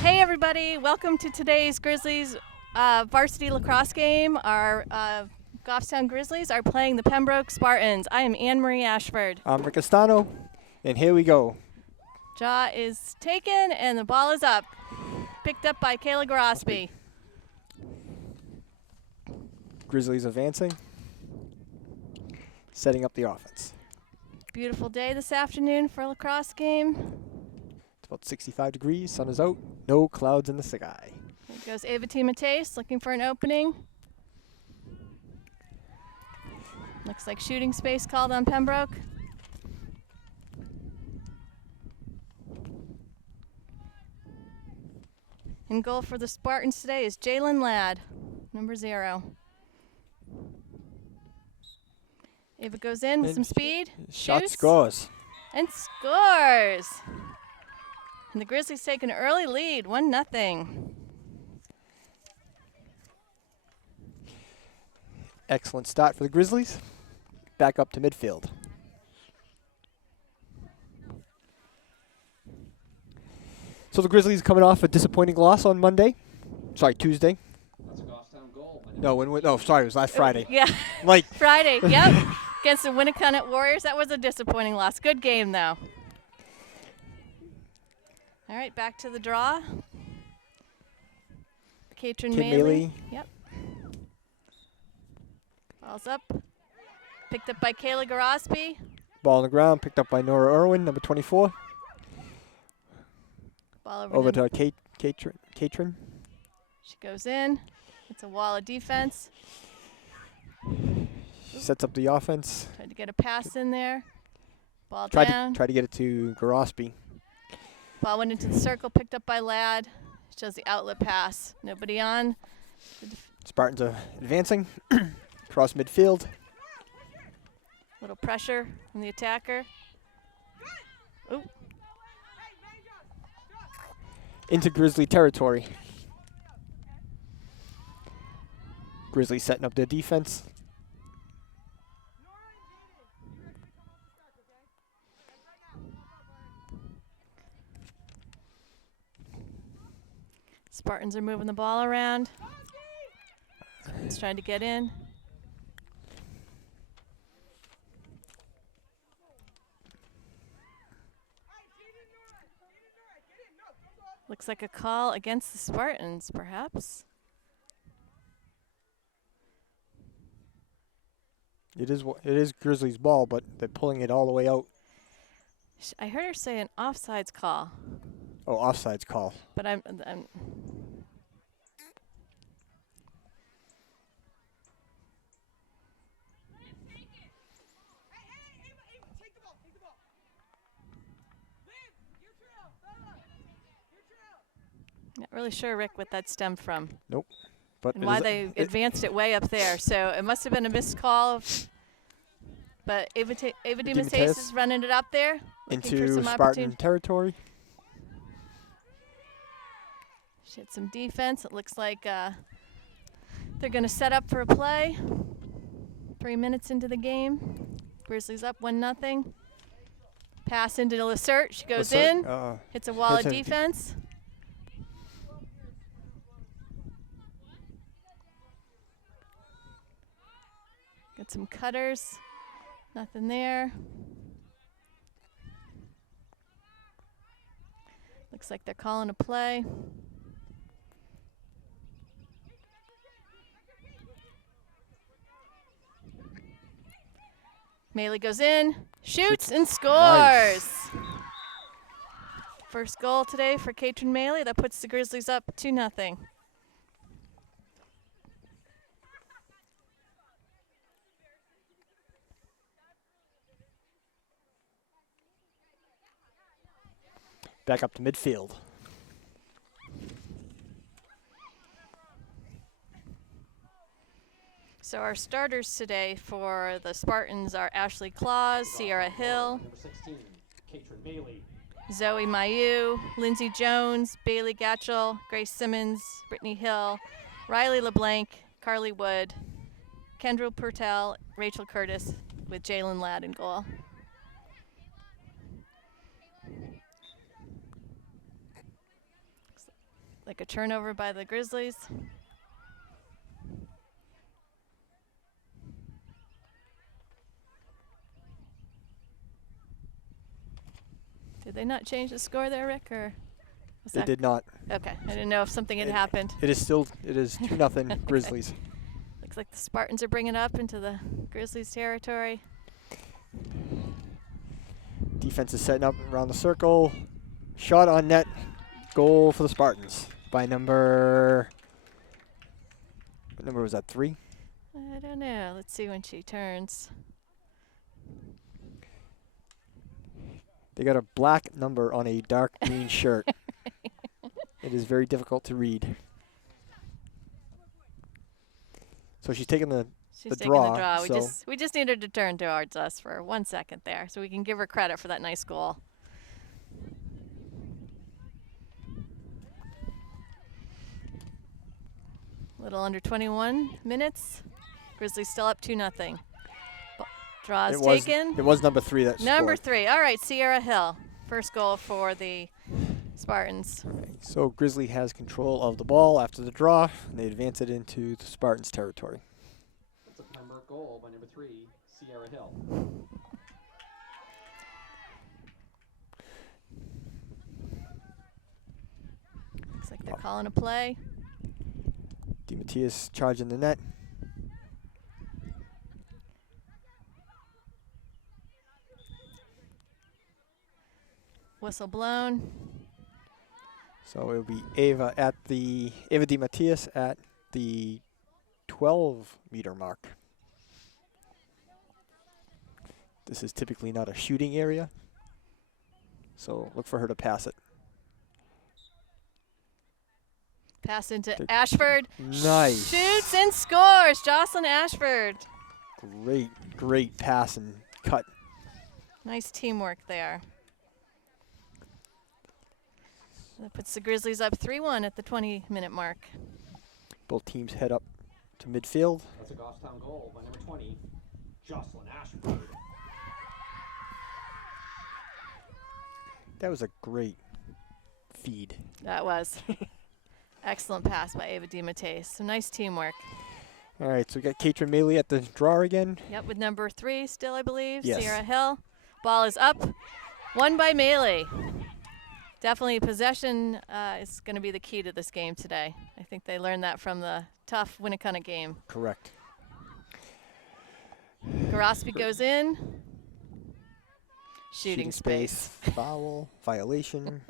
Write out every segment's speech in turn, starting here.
Hey everybody, welcome to today's Grizzlies varsity lacrosse game. Our Goffstown Grizzlies are playing the Pembroke Spartans. I am Anne Marie Ashford. I'm Rick Castano, and here we go. Jaw is taken and the ball is up. Picked up by Kayla Grosby. Grizzlies advancing, setting up the offense. Beautiful day this afternoon for a lacrosse game. It's about 65 degrees, sun is out, no clouds in the sky. There goes Ava T. Mateus looking for an opening. Looks like shooting space called on Pembroke. In goal for the Spartans today is Jalen Ladd, number 0. Ava goes in with some speed, Shot shoots, scores. and scores. And the Grizzlies take an early lead, 1-0. Excellent start for the Grizzlies. Back up to midfield. So the Grizzlies coming off a disappointing loss on Tuesday. That's a Goffstown goal. It was last Friday. Yeah, Like, Friday, yep. Against the Winnicott Warriors. That was a disappointing loss. Good game, though. All right, back to the draw. Katrin Kim Maley. Maley. Yep. Ball's up. Picked up by Kayla Grosby. ball on the ground, picked up by Nora Irwin, number 24. Ball Over to Katrin. She goes in. It's a wall of defense. Sets up the offense. Tried to get a pass in there. Ball Tried down. to get it to Grosby. Ball went into the circle, picked up by Ladd. Shows the outlet pass. Nobody on. Spartans are advancing. Cross midfield. Little pressure from the attacker. Ooh. Into Grizzly territory. Grizzlies setting up their defense. Spartans are moving the ball around. It's trying to get in. Looks like a call against the Spartans, perhaps. It is Grizzlies' ball, but they're pulling it all the way out. I heard her say an offsides call, Oh, offsides call. but I'm not really sure, Rick, what that stemmed from Nope. But and why they advanced it way up there. So it must have been a missed call. But Ava DiMatteis is running it up there. Looking for into some Spartan opportunity. territory. She had some defense. It looks like they're going to set up for a play. 3 minutes into the game. Grizzlies up 1-0. Pass into Lacerte. She goes in. Hits a wall of hits a- defense. Got some cutters. Nothing there. Looks like they're calling a play. Maley goes in, shoots, and scores. Nice. First goal today for Katrin Maley. That puts the Grizzlies up 2-0. Back up to midfield. So our starters today for the Spartans are Ashley Claus, Sierra Hill, Number 16, Katrin Bailey. Zoe Mayu, Lindsay Jones, Bailey Gatchell, Grace Simmons, Brittany Hill, Riley LeBlanc, Carly Wood, Kendra Purtell, Rachel Curtis, with Jalen Ladd in goal. like a turnover by the Grizzlies. Did they not change the score there, Rick, or was They that did not. okay? I didn't know if something had happened. It is 2-0 Grizzlies. Looks like the Spartans are bringing it up into the Grizzlies territory. Defense is setting up around the circle. Shot on net. Goal for the Spartans by number. What number was that? 3? I don't know. Let's see when she turns. They got a black number on a dark green shirt. It is very difficult to read. So she's taking the She's taking draw, the draw. so- We just need her to turn towards us for 1 second there, so we can give her credit for that nice goal. Little under 21 minutes. Grizzlies still up 2-0. Draw is taken. It was number 3 that Number scored. 3. All right, Sierra Hill. First goal for the Spartans. So Grizzly has control of the ball after the draw, and they advance it into the Spartans' territory. That's a Pembroke goal by number 3, Sierra Hill. Looks like they're calling a play. DeMatteis charging the net. Whistle blown. So it'll be Ava DeMatteis at the 12-meter mark. This is typically not a shooting area, so look for her to pass it. Pass into They're- Ashford. Nice. Shoots and scores. Jocelyn Ashford. Great pass and cut. Nice teamwork there. That puts the Grizzlies up 3-1 at the 20-minute mark. Both teams head up to midfield. That's a Goffstown goal by number 20, Jocelyn Ashford. That was a great feed. That was excellent pass by Ava DeMatteis. So nice teamwork. All right, so we got Katrin Maley at the draw again. Yep, with number 3 still, I believe. Yes. Sierra Hill. Ball is up. Won by Maley. Definitely possession is going to be the key to this game today. I think they learned that from the tough Winnicott game. Correct. Garospi goes in. Shooting space. Foul, violation.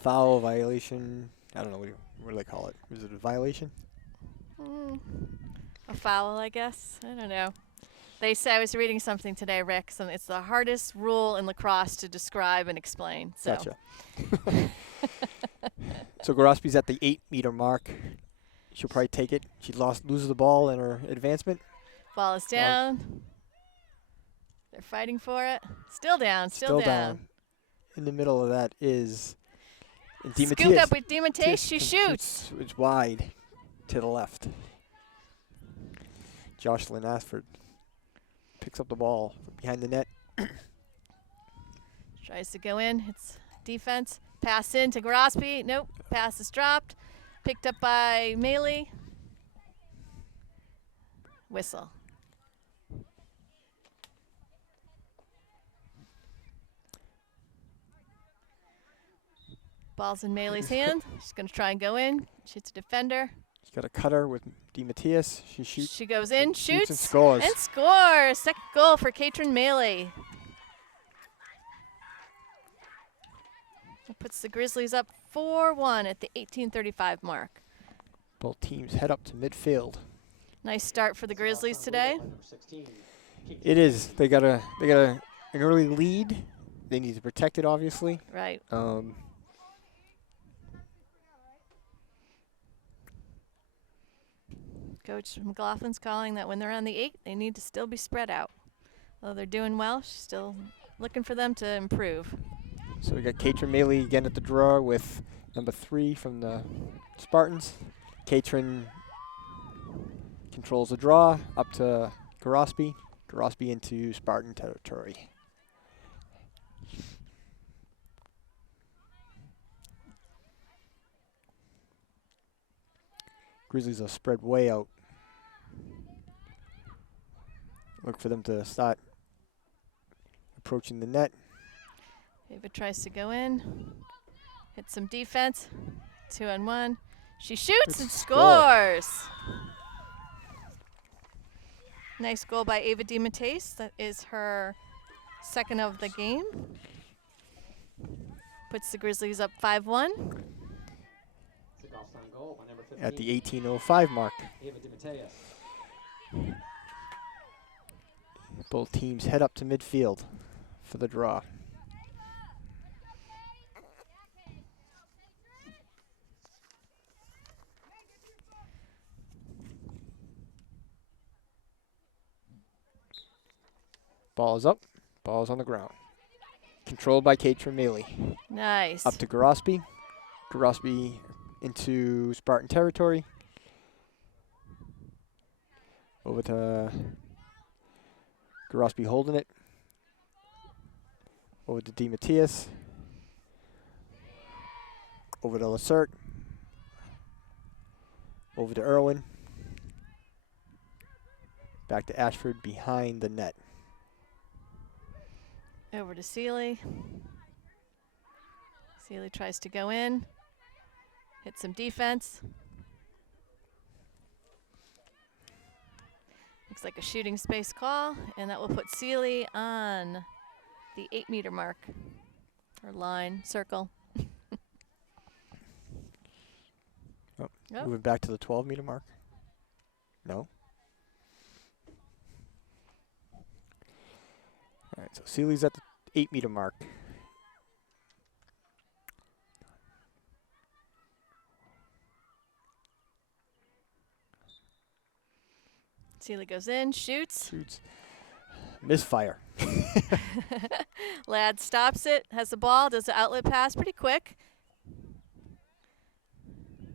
Foul, violation. I don't know, what do they call it? Is it a violation? A foul, I guess. I don't know. They say, I was reading something today, Rick, so it's the hardest rule in lacrosse to describe and explain. So. Gotcha. So Gorospi's at the 8-meter mark. She'll probably take it. She loses the ball in her advancement. Ball is down. They're fighting for it. Still down, still down. In the middle of that is Scooped up with DeMatteis. She shoots. It's wide to the left. Jocelyn Ashford picks up the ball from behind the net. Tries to go in. It's defense. Pass in to Garospi. Nope. Pass is dropped. Picked up by Maley. Whistle. Ball's in Maley's hand. She's going to try and go in. Shoots a defender. She's got a cutter with DeMatteis. She shoots. She goes in, shoots, and scores. And scores. Second goal for Katrin Maley. That puts the Grizzlies up 4-1 at the 18:35 mark. Both teams head up to midfield. Nice start for the Grizzlies Goffstown today. goal by number 16, Katrin It is. They got an early lead. They need to protect it, obviously. Right. Coach McLaughlin's calling that when they're on the 8, they need to still be spread out. Although they're doing well, she's still looking for them to improve. So we got Katrin Maley again at the draw with number 3 from the Spartans. Katrin controls the draw up to Garospi. Garospi into Spartan territory. Grizzlies are spread way out. Look for them to start approaching the net. Ava tries to go in. Hit some defense. 2-on-1. She shoots and scores. Nice goal by Ava DiMatteis. That is her second of the game. Puts the Grizzlies up 5-1. It's a Goffstown goal by number 15. At the 18:05 mark. Ava DiMatteis. Both teams head up to midfield for the draw. Ball is up. Ball is on the ground. Controlled by Katrin Maley. Nice. Up to Garospi. Garospi into Spartan territory. Over to Garospi holding it. Over to DiMatteis. Over to Lacerte. Over to Irwin. Back to Ashford behind the net. Over to Seeley. Seeley tries to go in. Hit some defense. Looks like a shooting space call, and that will put Seeley on the 8-meter mark, or line, circle. Oh, Yep. moving back to the 12-meter mark. No. All right, so Seeley's at the 8-meter mark. Seeley goes in, shoots. Shoots. Misfire. Ladd stops it, has the ball, does the outlet pass pretty quick.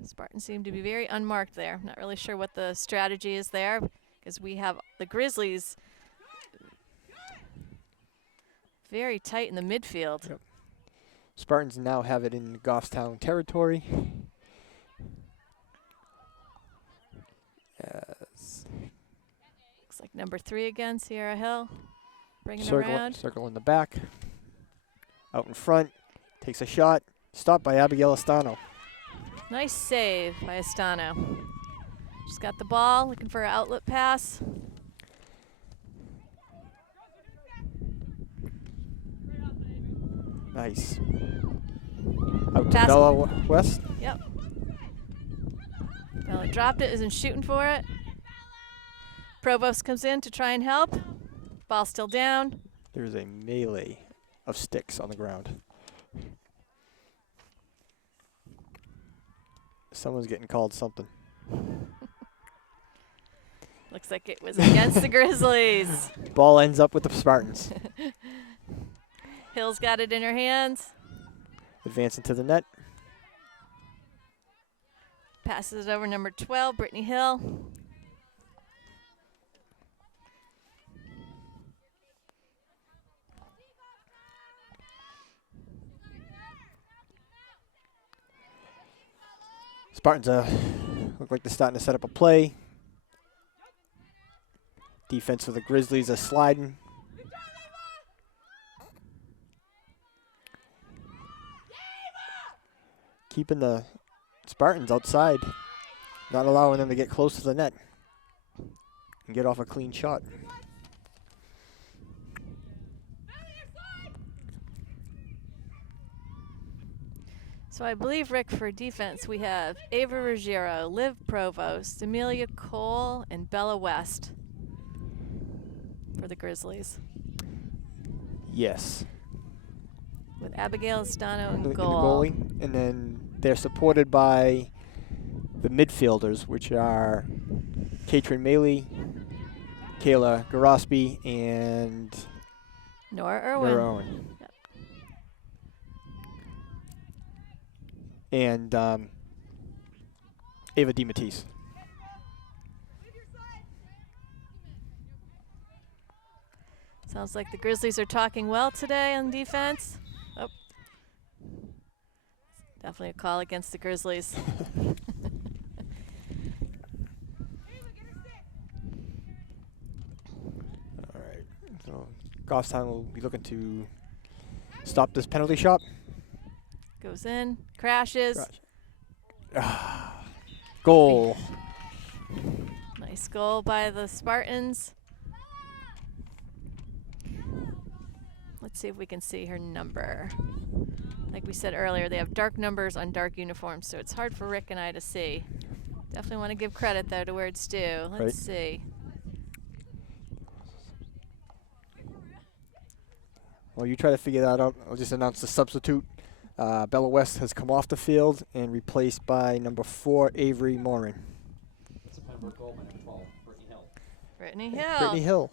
Spartans seem to be very unmarked there. Not really sure what the strategy is there, because we have the Grizzlies very tight in the midfield. Yep. Spartans now have it in Goffstown territory. Yes. Looks like number 3 again, Sierra Hill. Bringing it around. Circle in the back. Out in front. Takes a shot. Stopped by Abigail Estano. Nice save by Estano. She's got the ball, looking for an outlet pass. Nice. Out to Pass. Bella West. Yep. Bella dropped it, isn't shooting for it. Provost comes in to try and help. Ball still down. There's a melee of sticks on the ground. Someone's getting called something. Looks like it was against the Grizzlies. Ball ends up with the Spartans. Hill's got it in her hands. Advancing to the net. Passes it over number 12, Brittany Hill. Spartans look like they're starting to set up a play. Defense for the Grizzlies are sliding. Keeping the Spartans outside, not allowing them to get close to the net and get off a clean shot. So I believe, Rick, for defense, we have Ava Ruggiero, Liv Provost, Amelia Cole, and Bella West for the Grizzlies, Yes. with Abigail Estano in The goal. goalie. And then they're supported by the midfielders, which are Katrin Maley, Kayla Garospi, and Nora Irwin. Nora Owen. Yep. And Ava DiMatteis. Sounds like the Grizzlies are talking well today on defense. Oh. Definitely a call against the Grizzlies. Goffstown will be looking to stop this penalty shot. Goes in, crashes. Goal. Nice goal by the Spartans. Let's see if we can see her number. Like we said earlier, they have dark numbers on dark uniforms, so it's hard for Rick and I to see. Definitely want to give credit, though, to where it's due. Let's Right. see. While you try to figure that out, I'll just announce the substitute. Bella West has come off the field and replaced by number 4, Avery Morin. It's a Pembroke goal by number 12, Brittany Hill. Brittany Hill. Brittany Hill.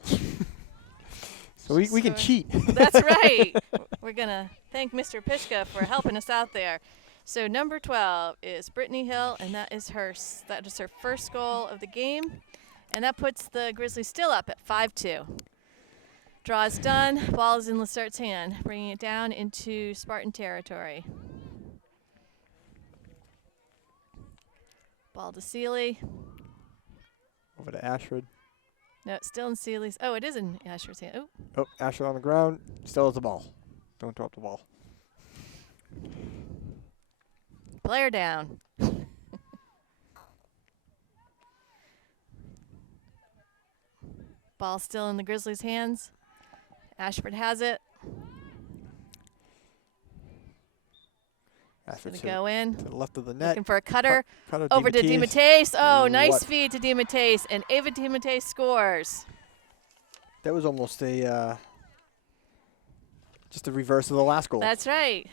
So we can cheat. That's right. We're going to thank Mr. Pishka for helping us out there. So number 12 is Brittany Hill, and that is her first goal of the game. And that puts the Grizzlies still up at 5-2. Draw is done. Ball is in Lassert's hand, bringing it down into Spartan territory. Ball to Seeley. Over to Ashford. No, it's still in Seeley's. Oh, it is in Ashford's hand. Oh, Oh, Ashford on the ground. Still has the ball. Don't drop the ball. player down. Ball still in the Grizzlies' hands. Ashford has it. Ashford's Gonna go in. to the left of the net. Looking for a cutter. Cutter Over to DiMatteis. DiMatteis. Oh, nice What? feed to DiMatteis. And Ava DiMatteis scores. That was almost a just a reverse of the last goal. That's right.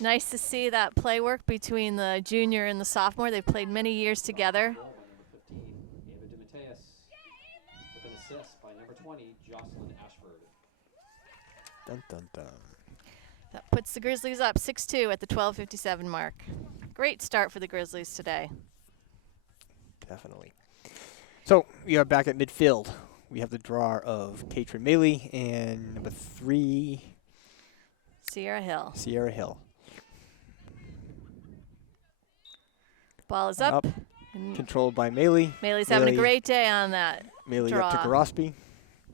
Nice to see that play work between the junior and the sophomore. They've played many years together. Goal by number 15, Ava DiMatteis, with an assist by number 20, Jocelyn Ashford. Dun, dun, dun. That puts the Grizzlies up 6-2 at the 12:57 mark. Great start for the Grizzlies today. Definitely. So we are back at midfield. We have the draw of Katrin Maley and number 3, Sierra Hill. Sierra Hill. Ball is up. And Controlled by Maley. Maley's having a Maley- great day on that. Maley up to draw. Gorospi.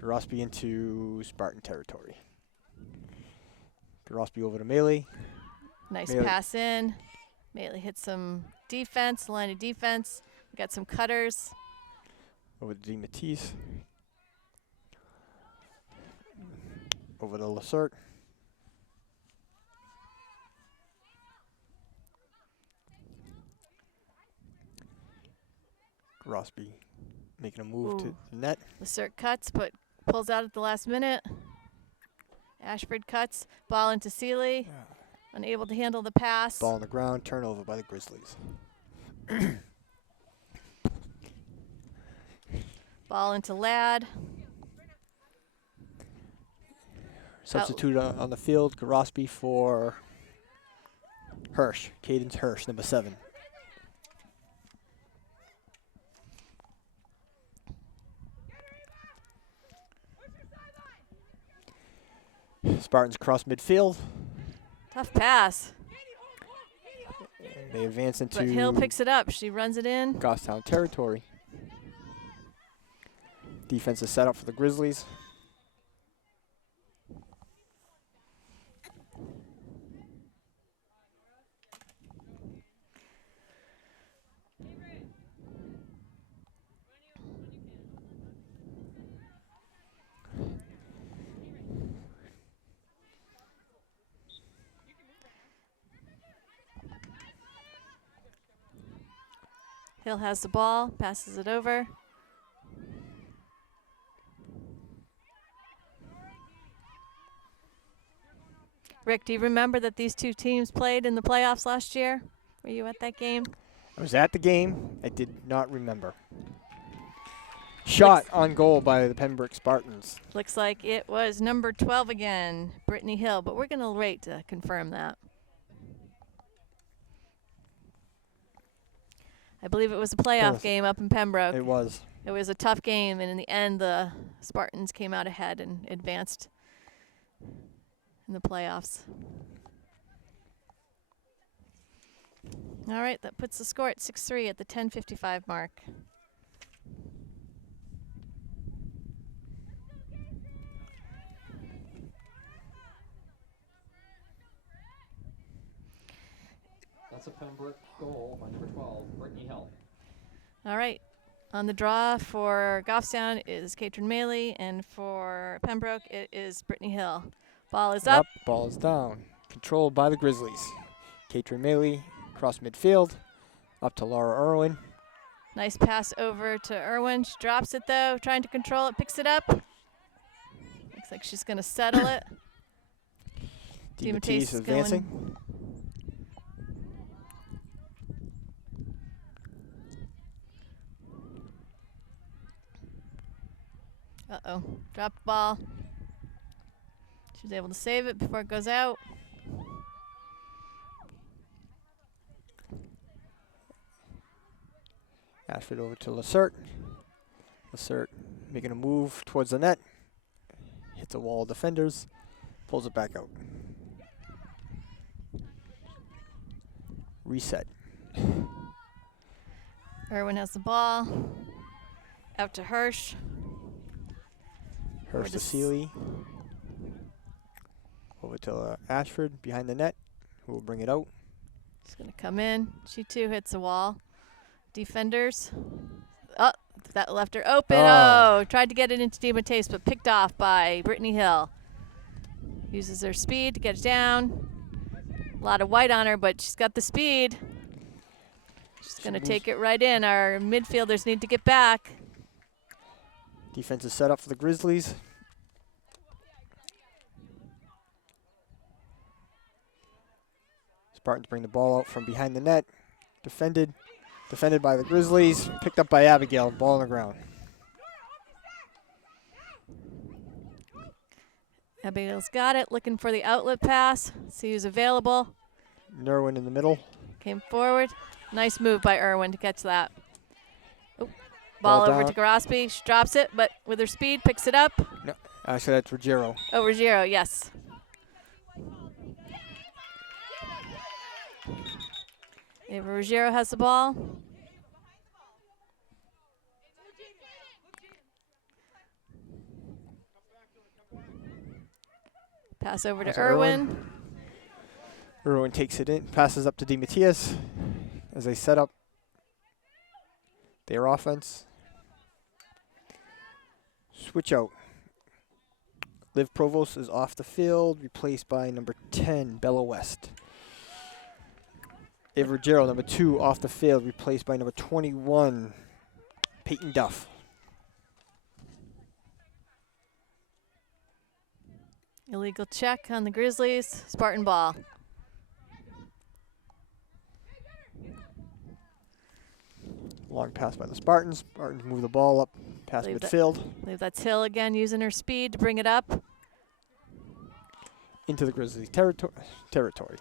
Gorospi into Spartan territory. Gorospi over to Maley. Nice Maley. pass in. Maley hits some defense, line of defense. We got some cutters. Over to DiMatteis. Over to Lacert. Gorospi making a move to Ooh. the net. Lacert cuts, but pulls out at the last minute. Ashford cuts. Ball into Seeley. Unable to handle the pass. Ball on the ground, turnover by the Grizzlies. Ball into Ladd. Substitute on the field, Gorospi for Hirsch, Cadence Hirsch, number 7. Spartans cross midfield. Tough pass. They advance into But Hill picks it up. She runs it in. Goffstown territory. Defense is set up for the Grizzlies. Hill has the ball, passes it over. Rick, do you remember that these two teams played in the playoffs last year? Were you at that game? I was at the game. I did not remember. Shot on goal by the Pembroke Spartans. Looks like it was number 12 again, Brittany Hill, but we're going to wait to confirm that. I believe it was a playoff Yes. game up in Pembroke. It was. It was a tough game, and in the end, the Spartans came out ahead and advanced in the playoffs. All right, that puts the score at 6-3 at the 10:55 mark. That's a Pembroke goal by number 12, Brittany Hill. All right. On the draw for Goffstown is Katrin Maley, and for Pembroke it is Brittany Hill. Ball is up. Ball is down. Controlled by the Grizzlies. Katrin Maley across midfield. Up to Laura Irwin. Nice pass over to Irwin. She drops it though, trying to control it, picks it up. Looks like she's going to settle it. DiMatteis is advancing. Uh-oh, dropped the ball. She was able to save it before it goes out. Ashford over to Lacerte. Lacerte making a move towards the net. Hits a wall of defenders. Pulls it back out. Reset. Irwin has the ball. Out to Hirsch. Hirsch to Seeley. Over to Ashford behind the net, who will bring it out. She's going to come in. She too hits a wall. Defenders. Oh, that left her open. Oh, tried to get it into DiMatteis, but picked off by Brittany Hill. Uses her speed to get it down. A lot of white on her, but she's got the speed. She's going to take it right in. Our midfielders need to get back. Defense is set up for the Grizzlies. Spartans bring the ball out from behind the net. Defended by the Grizzlies. Picked up by Abigail. Ball on the ground. Abigail's got it. Looking for the outlet pass. See who's available. Irwin in the middle. Came forward. Nice move by Irwin to catch that. Oh, ball over down to Grosby. She drops it, but with her speed, picks it up. No, actually that's Ruggiero. Oh, Ruggiero, yes. Ava Ruggiero has the ball. Pass over to Irwin. Irwin takes it in, passes up to DiMatteis as they set up their offense. Switch out. Liv Provost is off the field, replaced by number 10, Bella West. Ava Ruggiero, number 2, off the field, replaced by number 21, Peyton Duff. Illegal check on the Grizzlies. Spartan ball. Long pass by the Spartans. Spartans move the ball up past midfield. I believe that's Hill again using her speed to bring it up. Into the Grizzlies territory.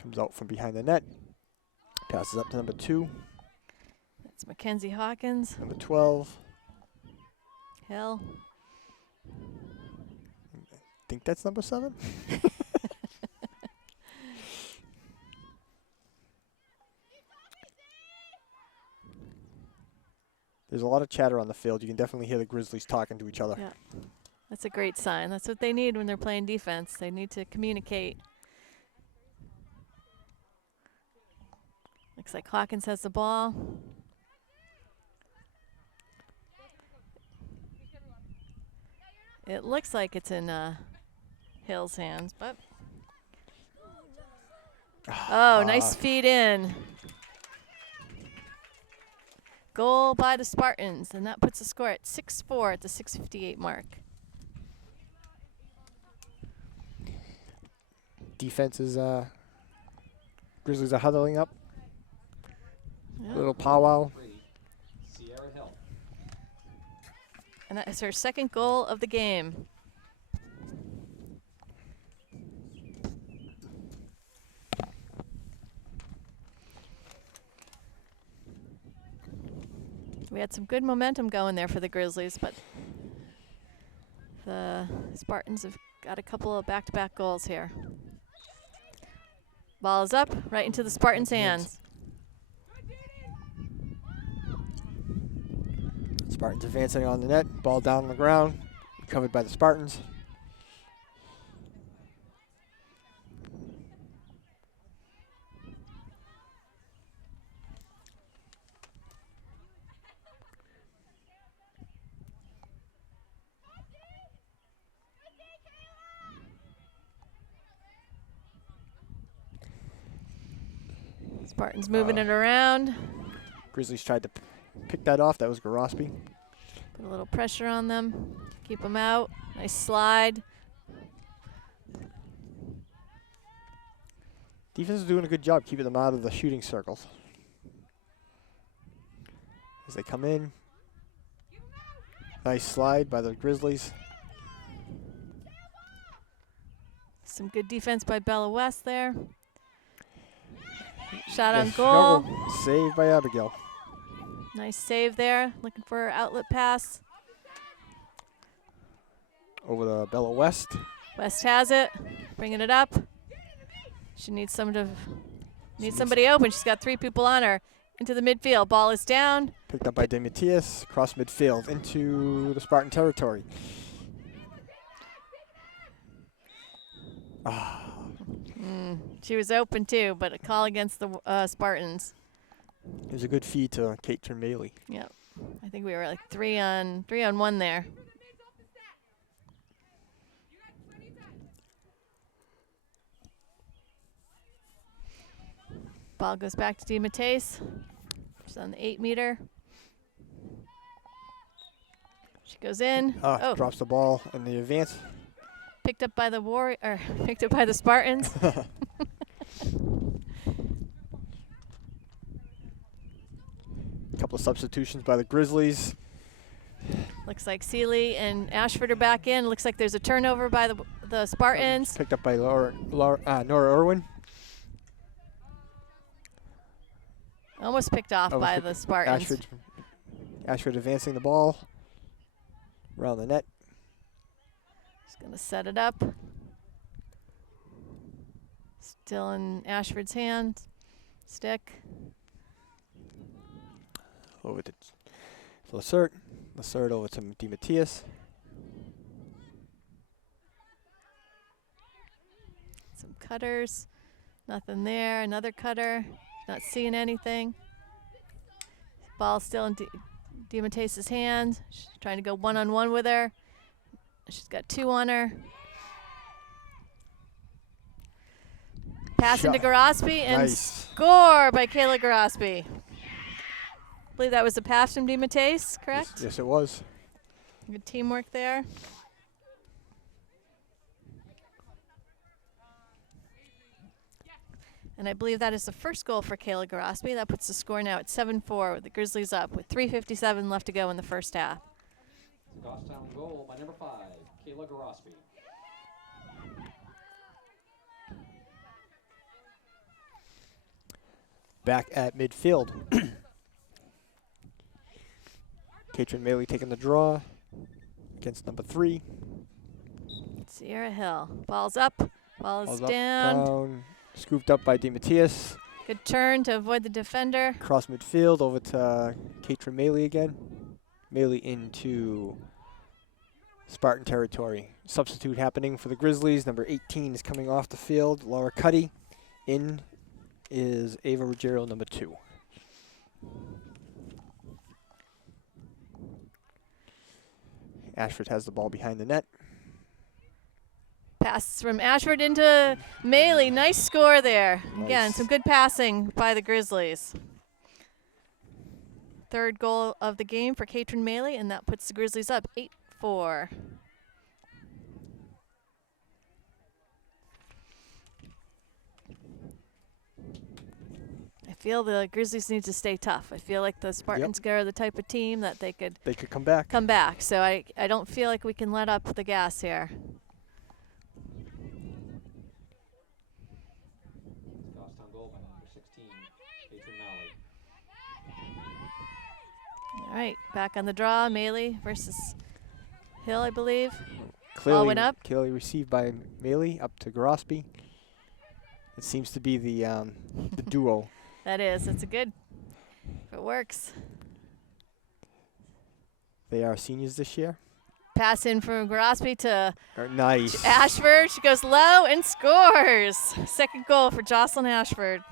Comes out from behind the net. Passes up to number 2. That's Mackenzie Hawkins. Number 12. Hill. I think that's number 7. There's a lot of chatter on the field. You can definitely hear the Grizzlies talking to each other. Yeah, that's a great sign. That's what they need when they're playing defense. They need to communicate. Looks like Hawkins has the ball. It looks like it's in Hill's hands, but oh, nice feed in. Goal by the Spartans, and that puts the score at 6-4 at the 6:58 mark. Defense is Grizzlies are huddling up. Yep. Little powwow. Sierra Hill. And that is her second goal of the game. We had some good momentum going there for the Grizzlies, but the Spartans have got a couple of back-to-back goals here. Ball is up, right into the Spartans' hands. Spartans advancing on the net. Ball down on the ground. Recovered by the Spartans. Spartans moving it around. Grizzlies tried to pick that off. That was Garospi. Put a little pressure on them. Keep them out. Nice slide. Defense is doing a good job keeping them out of the shooting circles. As they come in. Nice slide by the Grizzlies. Some good defense by Bella West there. Shot on Yes, goal. Saved by Abigail. Nice save there. Looking for her outlet pass. Over to Bella West. West has it. Bringing it up. She needs somebody open. She's got 3 people on her. Into the midfield. Ball is down. Picked up by DeMattias. Across midfield into the Spartan territory. She was open too, but a call against the Spartans. It was a good feed to Katrin Maley. Yep. I think we were like 3 on 1 there. Ball goes back to DeMatteis. She's on the 8-meter. She goes in. Oh, Drops the ball in the advance. picked up by the picked up by the Spartans. A couple of substitutions by the Grizzlies. Looks like Seeley and Ashford are back in. Looks like there's a turnover by the Spartans. Picked up by Nora Irwin. Almost picked off by the Spartans. Ashford advancing the ball around the net. Just going to set it up. Still in Ashford's hand. Stick. Over to Lacerte. Lacerte over to DeMattias. Some cutters. Nothing there. Another cutter. Not seeing anything. Ball still in DeMatteis' hand. She's trying to go one-on-one with her. She's got 2 on her. Pass into Garospi and Nice. score by Kayla Garospi. I believe that was a pass from DeMatteis, correct? Yes, it was. Good teamwork there. And I believe that is the first goal for Kayla Garospi. That puts the score now at 7-4 with the Grizzlies up with 3:57 left to go in the first half. Goffstown goal by number 5, Kayla Garospi. Back at midfield. Katrin Maley taking the draw against number 3. Sierra Hill. Ball's up. Ball is Ball's up, down. down. Scooped up by DeMattias. Good turn to avoid the defender. Cross midfield over to Katrin Maley again. Maley into Spartan territory. Substitute happening for the Grizzlies. Number 18 is coming off the field. Laura Cuddy. In is Ava Ruggiero, number 2. Ashford has the ball behind the net. Pass from Ashford into Maley. Nice score there. Again, Nice. some good passing by the Grizzlies. 3rd goal of the game for Katrin Maley, and that puts the Grizzlies up 8-4. I feel the Grizzlies need to stay tough. I feel like the Spartans are the type of team that they could come back. come back. So I don't feel like we can let up the gas here. Goffstown goal by number 16, Katrin Maley. All right, back on the draw. Maley versus Hill, I believe. Clearly, went up. Clearly received by Maley up to Garospi. It seems to be the duo. That is. It's a good. If it works. They are seniors this year. Pass in from Grosby to Nice. Ashford. She goes low and scores. Second goal for Jocelyn Ashford.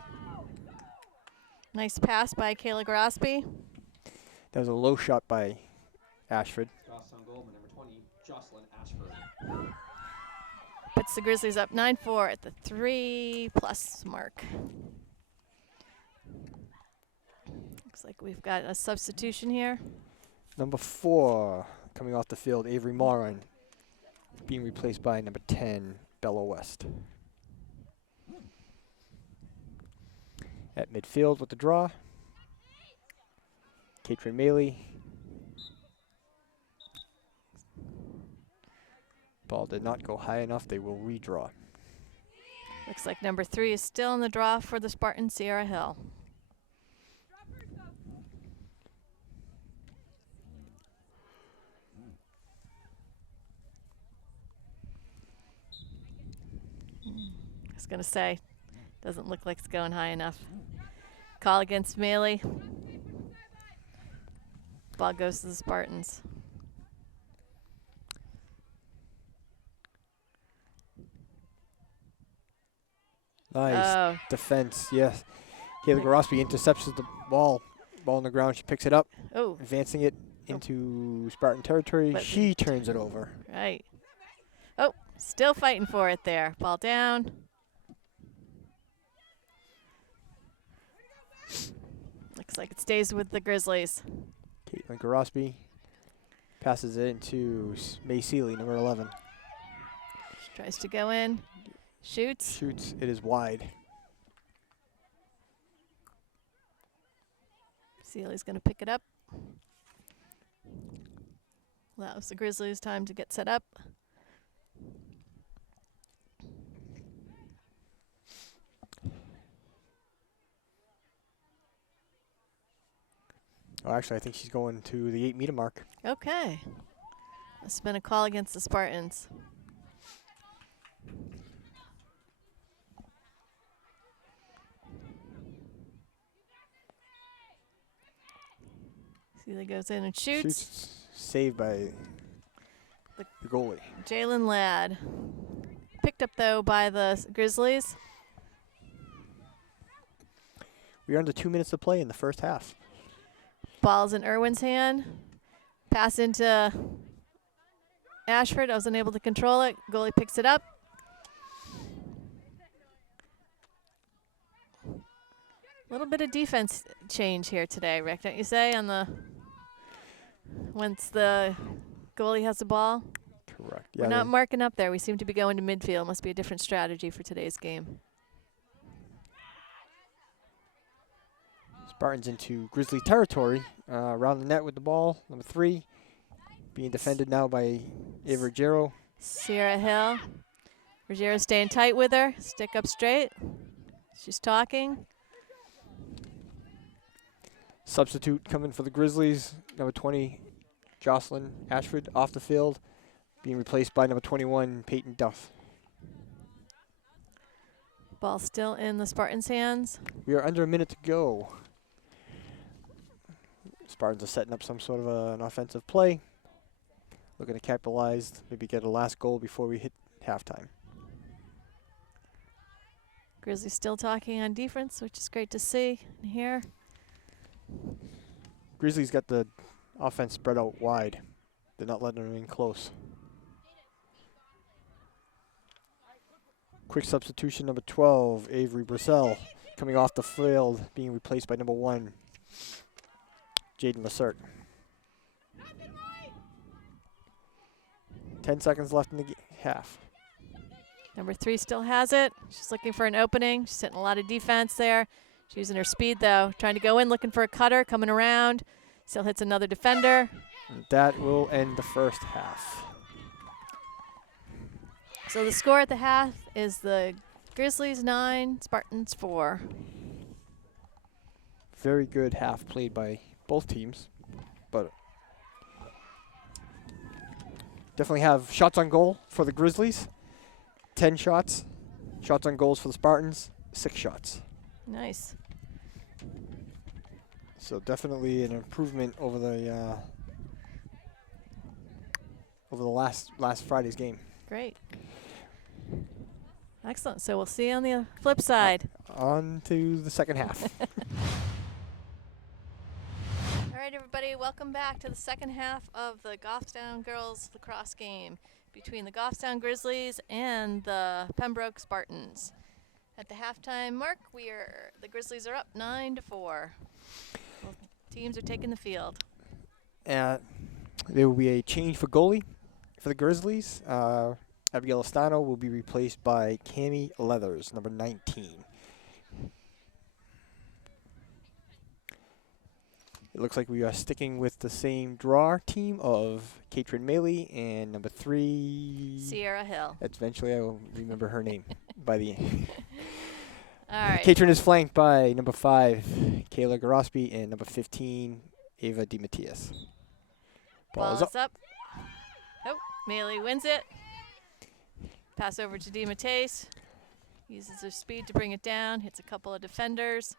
Nice pass by Kayla Grosby. That was a low shot by Ashford. Cross on goal by number 20, Jocelyn Ashford. Puts the Grizzlies up 9-4 at the 3+ mark. Looks like we've got a substitution here. Number 4 coming off the field, Avery Morin, being replaced by number 10, Bella West. At midfield with the draw, Katrin Maley. Ball did not go high enough. They will redraw. Looks like number 3 is still in the draw for the Spartan, Sierra Hill. I was going to say, doesn't look like it's going high enough. Call against Maley. Ball goes to the Spartans. Nice defense, yes. Kayla Grosby intercepts the ball. Ball on the ground, she picks it up, Oh, advancing it into Spartan territory. But- She turns it over. right. Oh, still fighting for it there. Ball down. Looks like it stays with the Grizzlies. Caitlin Grosby passes it into May Seeley, number 11. She tries to go in. Shoots. Shoots, it is wide. Sealy's going to pick it up. Allows the Grizzlies time to get set up. Oh, actually, I think she's going to the 8-meter mark. Okay. Must have been a call against the Spartans. Sealy goes in and shoots. Saved by The- the goalie. Jalen Ladd. Picked up, though, by the Grizzlies. We are under 2 minutes to play in the first half. Ball's in Irwin's hand. Pass into Ashford. I was unable to control it. Goalie picks it up. A little bit of defense change here today, Rick, don't you say, on the once the goalie has the ball? Correct. We're not marking up there. We seem to be going to midfield. Must be a different strategy for today's game. Spartans into Grizzly territory. Around the net with the ball. Number 3 being defended now by Ava Ruggiero. Sierra Hill. Ruggiero staying tight with her. Stick up straight. She's talking. Substitute coming for the Grizzlies. Number 20, Jocelyn Ashford, off the field. Being replaced by number 21, Peyton Duff. Ball still in the Spartans' hands. We are under a minute to go. Spartans are setting up some sort of an offensive play. Looking to capitalize, maybe get a last goal before we hit halftime. Grizzlies still talking on defense, which is great to see and hear. Grizzlies got the offense spread out wide. They're not letting them in close. Quick substitution, number 12, Avery Brissell, coming off the field, being replaced by number 1, Jaden Lacert. 10 seconds left in the half. Number 3 still has it. She's looking for an opening. She's hitting a lot of defense there. She's using her speed, though. Trying to go in, looking for a cutter, coming around. Still hits another defender. And that will end the first half. So the score at the half is the Grizzlies 9, Spartans 4. Very good half played by both teams, but definitely have shots on goal for the Grizzlies. 10 shots. Shots on goals for the Spartans, 6 shots. Nice. So definitely an improvement over the over the last Friday's game. Great. Excellent. So we'll see you on the flip side. On to the second half. All right, everybody, welcome back to the second half of the Goffstown girls lacrosse game between the Goffstown Grizzlies and the Pembroke Spartans. At the halftime mark, the Grizzlies are up 9-4. Both teams are taking the field. There will be a change for goalie for the Grizzlies. Abigail Estano will be replaced by Cami Leathers, number 19. It looks like we are sticking with the same draw team of Katrin Maley and number 3. Sierra Hill. Eventually I will remember her name by the end. All right. Katrin is flanked by number 5, Kayla Garospi, and number 15, Ava DiMattias. Ball is up. Oh, Maley wins it. Pass over to DiMattias. Uses her speed to bring it down. Hits a couple of defenders.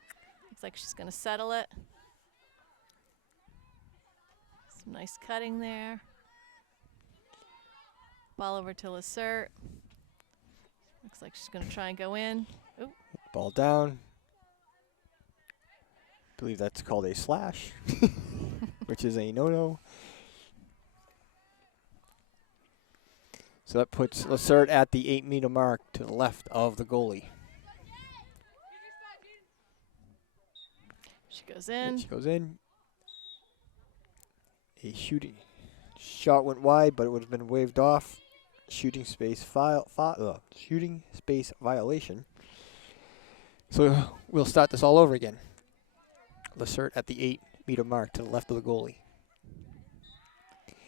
Looks like she's going to settle it. Some nice cutting there. Ball over to Lacerte. Looks like she's going to try and go in. Ooh. Ball down. I believe that's called a slash, which is a no-no. So that puts Lacerte at the 8-meter mark to the left of the goalie. She goes in. She goes in. A shot went wide, but it would have been waved off. Shooting space violation. So we'll start this all over again. Lacerte at the 8-meter mark to the left of the goalie.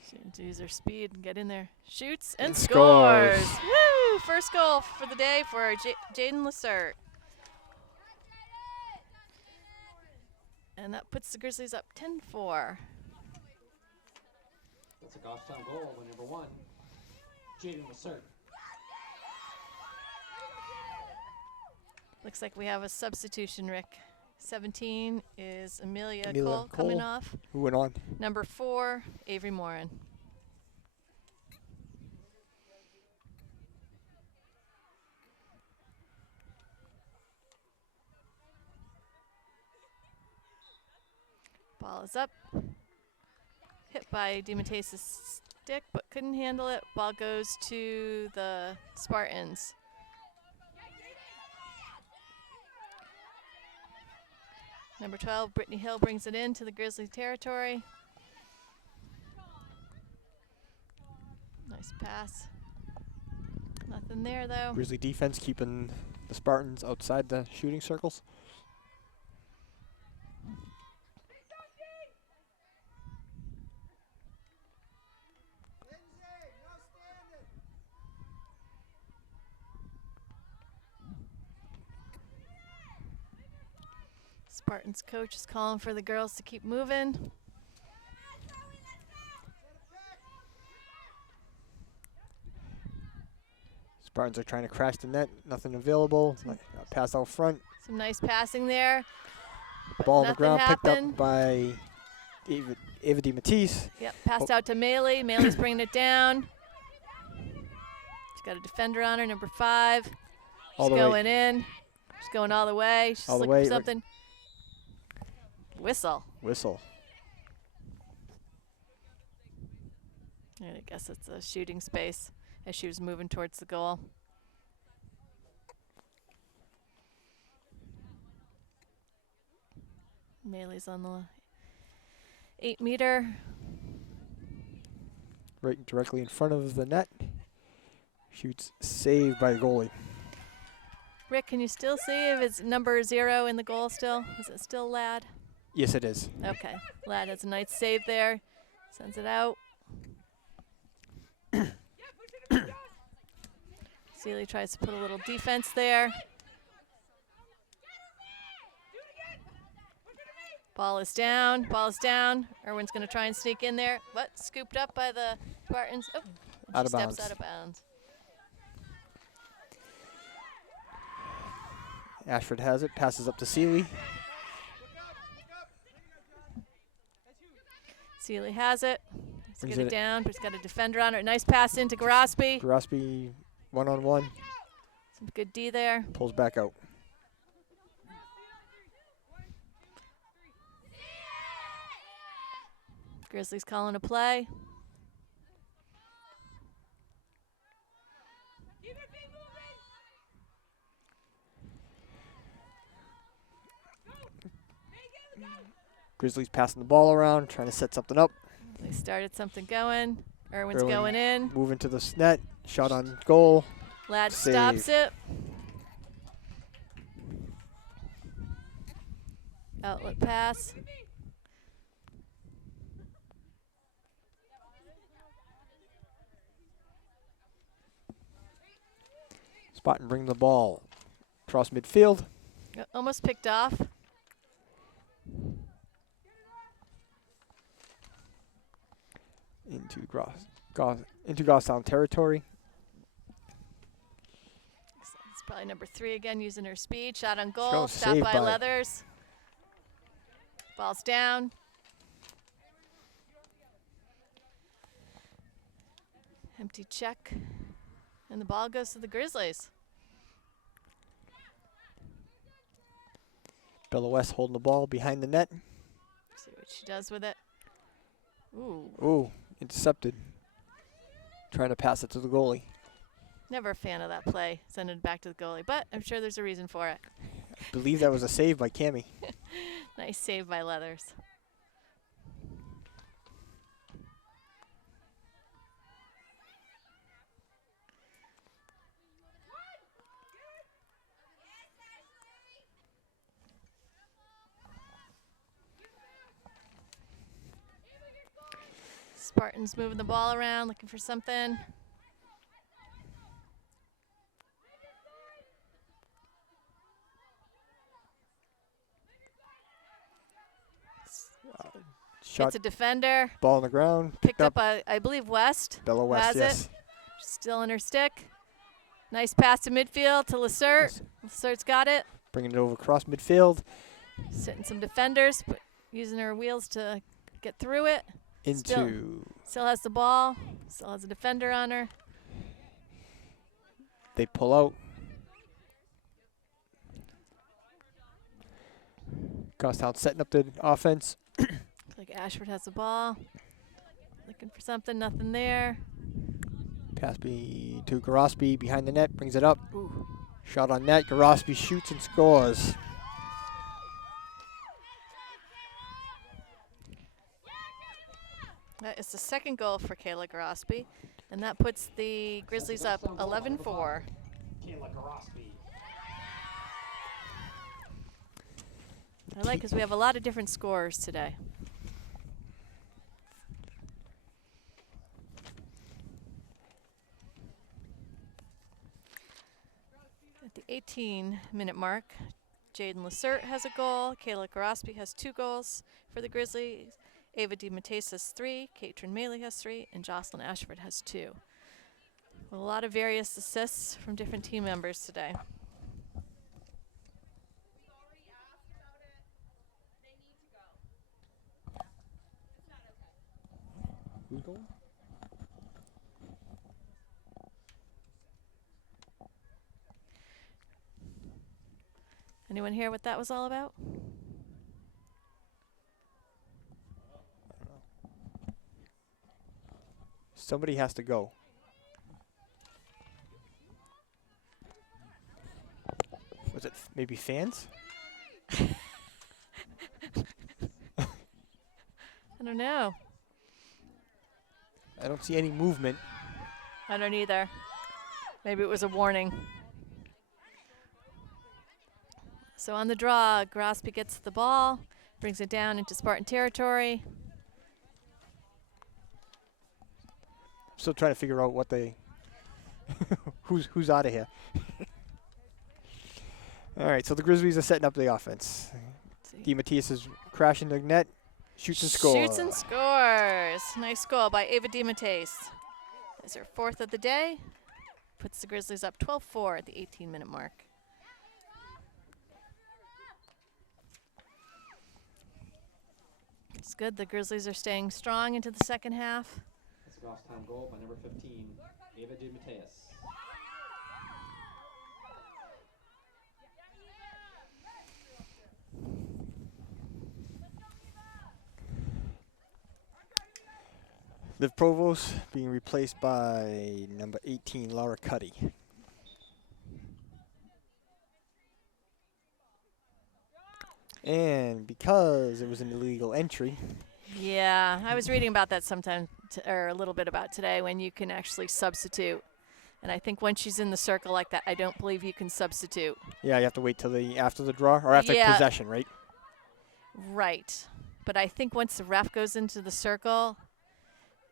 She needs to use her speed and get in there. Shoots and scores. scores. Woo! First goal for the day for Jaden Lacerte. And that puts the Grizzlies up 10-4. That's a Goffstown goal by number 1, Jaden Lacerte. Looks like we have a substitution, Rick. 17 is Amelia Amelia Cole coming off. Who went on? Number 4, Avery Morin. Ball is up. Hit by DiMattias' stick, but couldn't handle it. Ball goes to the Spartans. Number 12, Brittany Hill brings it into the Grizzly territory. Nice pass. Nothing there, though. Grizzly defense keeping the Spartans outside the shooting circles. Spartans coach is calling for the girls to keep moving. Spartans are trying to crash the net. Nothing available. Pass out front. Some nice passing there. Ball on the nothing ground happened. picked up by Ava DiMattias. Yep, passed out to Maley. Maley's bringing it down. She's got a defender on her, number 5. She's All the way. going in. She's going all the way. She's All the looking way. for something. Whistle. Whistle. And I guess it's a shooting space as she was moving towards the goal. Maley's on the 8-meter. Right directly in front of the net. Shoots saved by the goalie. Rick, can you still see if it's number 0 in the goal still? Is it still Ladd? Yes, it is. Okay. Ladd has a nice save there. Sends it out. Seeley tries to put a little defense there. Ball is down. Ball is down. Irwin's going to try and sneak in there. But scooped up by the Spartans. Oh, Out of steps bounds. out of bounds. Ashford has it. Passes up to Seeley. Seeley has it. Let's Brings get it it- down. He's got a defender on it. Nice pass into Garospi. Garospi one-on-one, Some good D there. pulls back out. Grizzlies calling a play. Grizzlies passing the ball around, trying to set something up. They started something going. Irwin's Irwin going in. Moving to the net, shot on goal. Ladd Save. stops it. Outlet pass. Spot and bring the ball across midfield. Almost picked off. Into Goffstown territory. It's probably number 3 again, using her speed. Shot on Go, goal. Stopped saved by by- Leathers. Ball's down. Empty check. And the ball goes to the Grizzlies. Bella West holding the ball behind the net. See what she does with it. Ooh, Ooh, intercepted. Trying to pass it to the goalie. never a fan of that play. Send it back to the goalie, but I'm sure there's a reason for it. Believe that was a save by Cammie. Nice save by Leathers. Spartans moving the ball around, looking for something. Shot, Gets a defender. ball on the ground. Picked up, I believe, West. Bella West, has yes. it. Still in her stick. Nice pass to midfield to Lacert. Lacert's got it. Bringing it over across midfield. Sitting some defenders, but using her wheels to get through it. Into. Still has the ball. Still has a defender on her. They pull out. Goffstown setting up the offense. Like Ashford has the ball. Looking for something, nothing there. Pass to Garospi behind the net, brings it up. Ooh. Shot on net. Garospi shoots and scores. That is the second goal for Kayla Garospi, and that puts the Grizzlies up 11-4. Kayla Garospi. I like because we have a lot of different scores today. At the 18-minute mark, Jaden Lacert has a goal. Kayla Garospi has 2 goals for the Grizzlies. Ava DeMatteis has 3. Katrin Maley has 3. And Jocelyn Ashford has 2. A lot of various assists from different team members today. Who's going? Anyone hear what that was all about? Somebody has to go. Was it maybe fans? I don't know. I don't see any movement. I don't either. Maybe it was a warning. So on the draw, Garospi gets the ball, brings it down into Spartan territory. Still trying to figure out what they who's out of here. All right, so the Grizzlies are setting up the offense. DeMatteis is crashing the net, shoots and scores. Shoots and scores. Nice goal by Ava DeMatteis. It's her 4th of the day. Puts the Grizzlies up 12-4 at the 18-minute mark. It's good. The Grizzlies are staying strong into the second half. That's a Goffstown goal by number 15, Ava DeMatteis. Liv Provost being replaced by number 18, Laura Cuddy. And because it was an illegal entry, Yeah, I was reading about that sometime, or a little bit about today, when you can actually substitute. And I think once she's in the circle like that, I don't believe you can substitute. yeah, you have to wait till after the draw or after Yeah. possession, right? Right. But I think once the ref goes into the circle,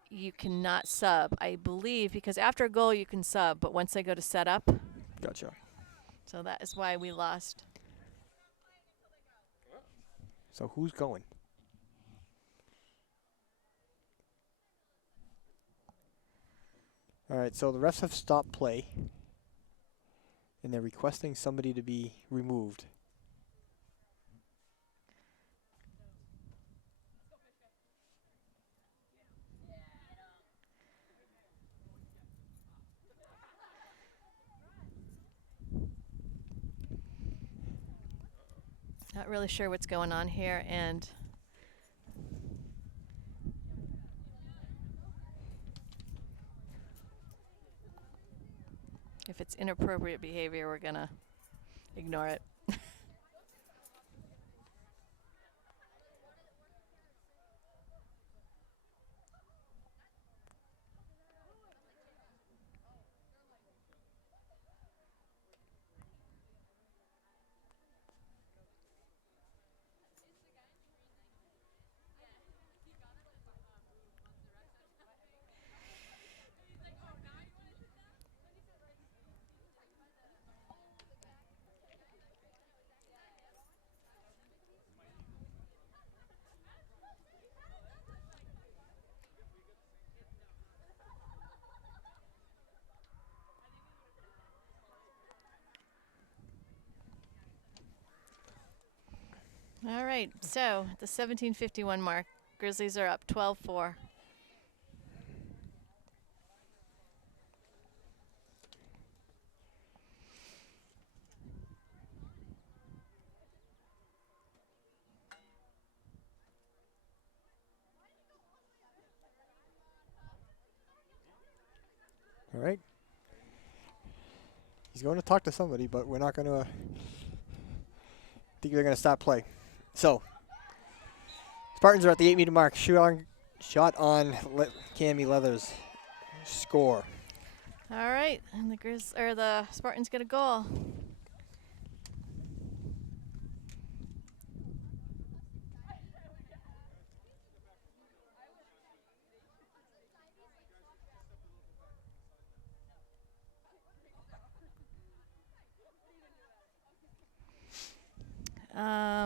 you cannot sub, I believe, because after a goal you can sub, but once they go to set up, Gotcha. so that is why we lost. So who's going? All right, so the refs have stopped play, and they're requesting somebody to be removed. Not really sure what's going on here, and if it's inappropriate behavior, we're gonna ignore it. All right, so at the 17:51 mark, Grizzlies are up 12-4. All right. He's going to talk to somebody, but we're not going to think they're going to stop play. So, Spartans are at the 8-meter mark. Shot on Cami Leathers. Score. All right, and the Spartans get a goal.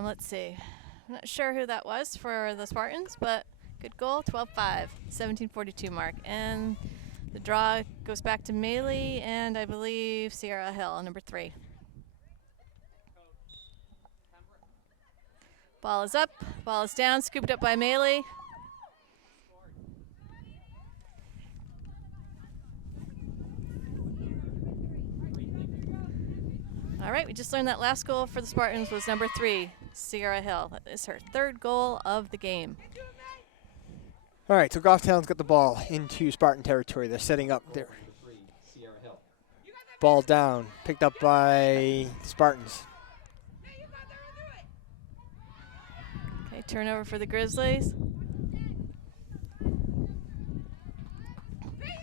Let's see. I'm not sure who that was for the Spartans, but good goal, 12-5, 17:42 mark. And the draw goes back to Melee and I believe Sierra Hill, number 3. Ball is up, ball is down, scooped up by Melee. All right, we just learned that last goal for the Spartans was number 3, Sierra Hill. That is her 3rd goal of the game. All right, so Goffstown's got the ball into Spartan territory. They're setting up there. Number 3, Sierra Hill. Ball down, picked up by Spartans. Okay, turnover for the Grizzlies.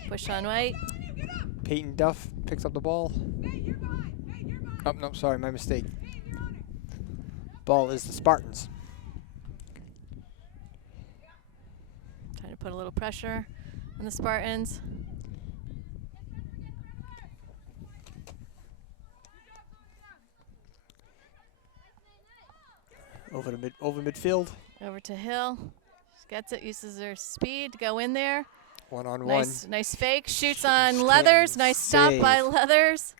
Push on White. Peyton Duff picks up the ball. Oh, no, sorry, my mistake. Ball is the Spartans. Trying to put a little pressure on the Spartans. Over midfield. Over to Hill. She gets it, uses her speed to go in there. One-on-one. Nice fake. Shoots on Leathers. Nice stop by Leathers.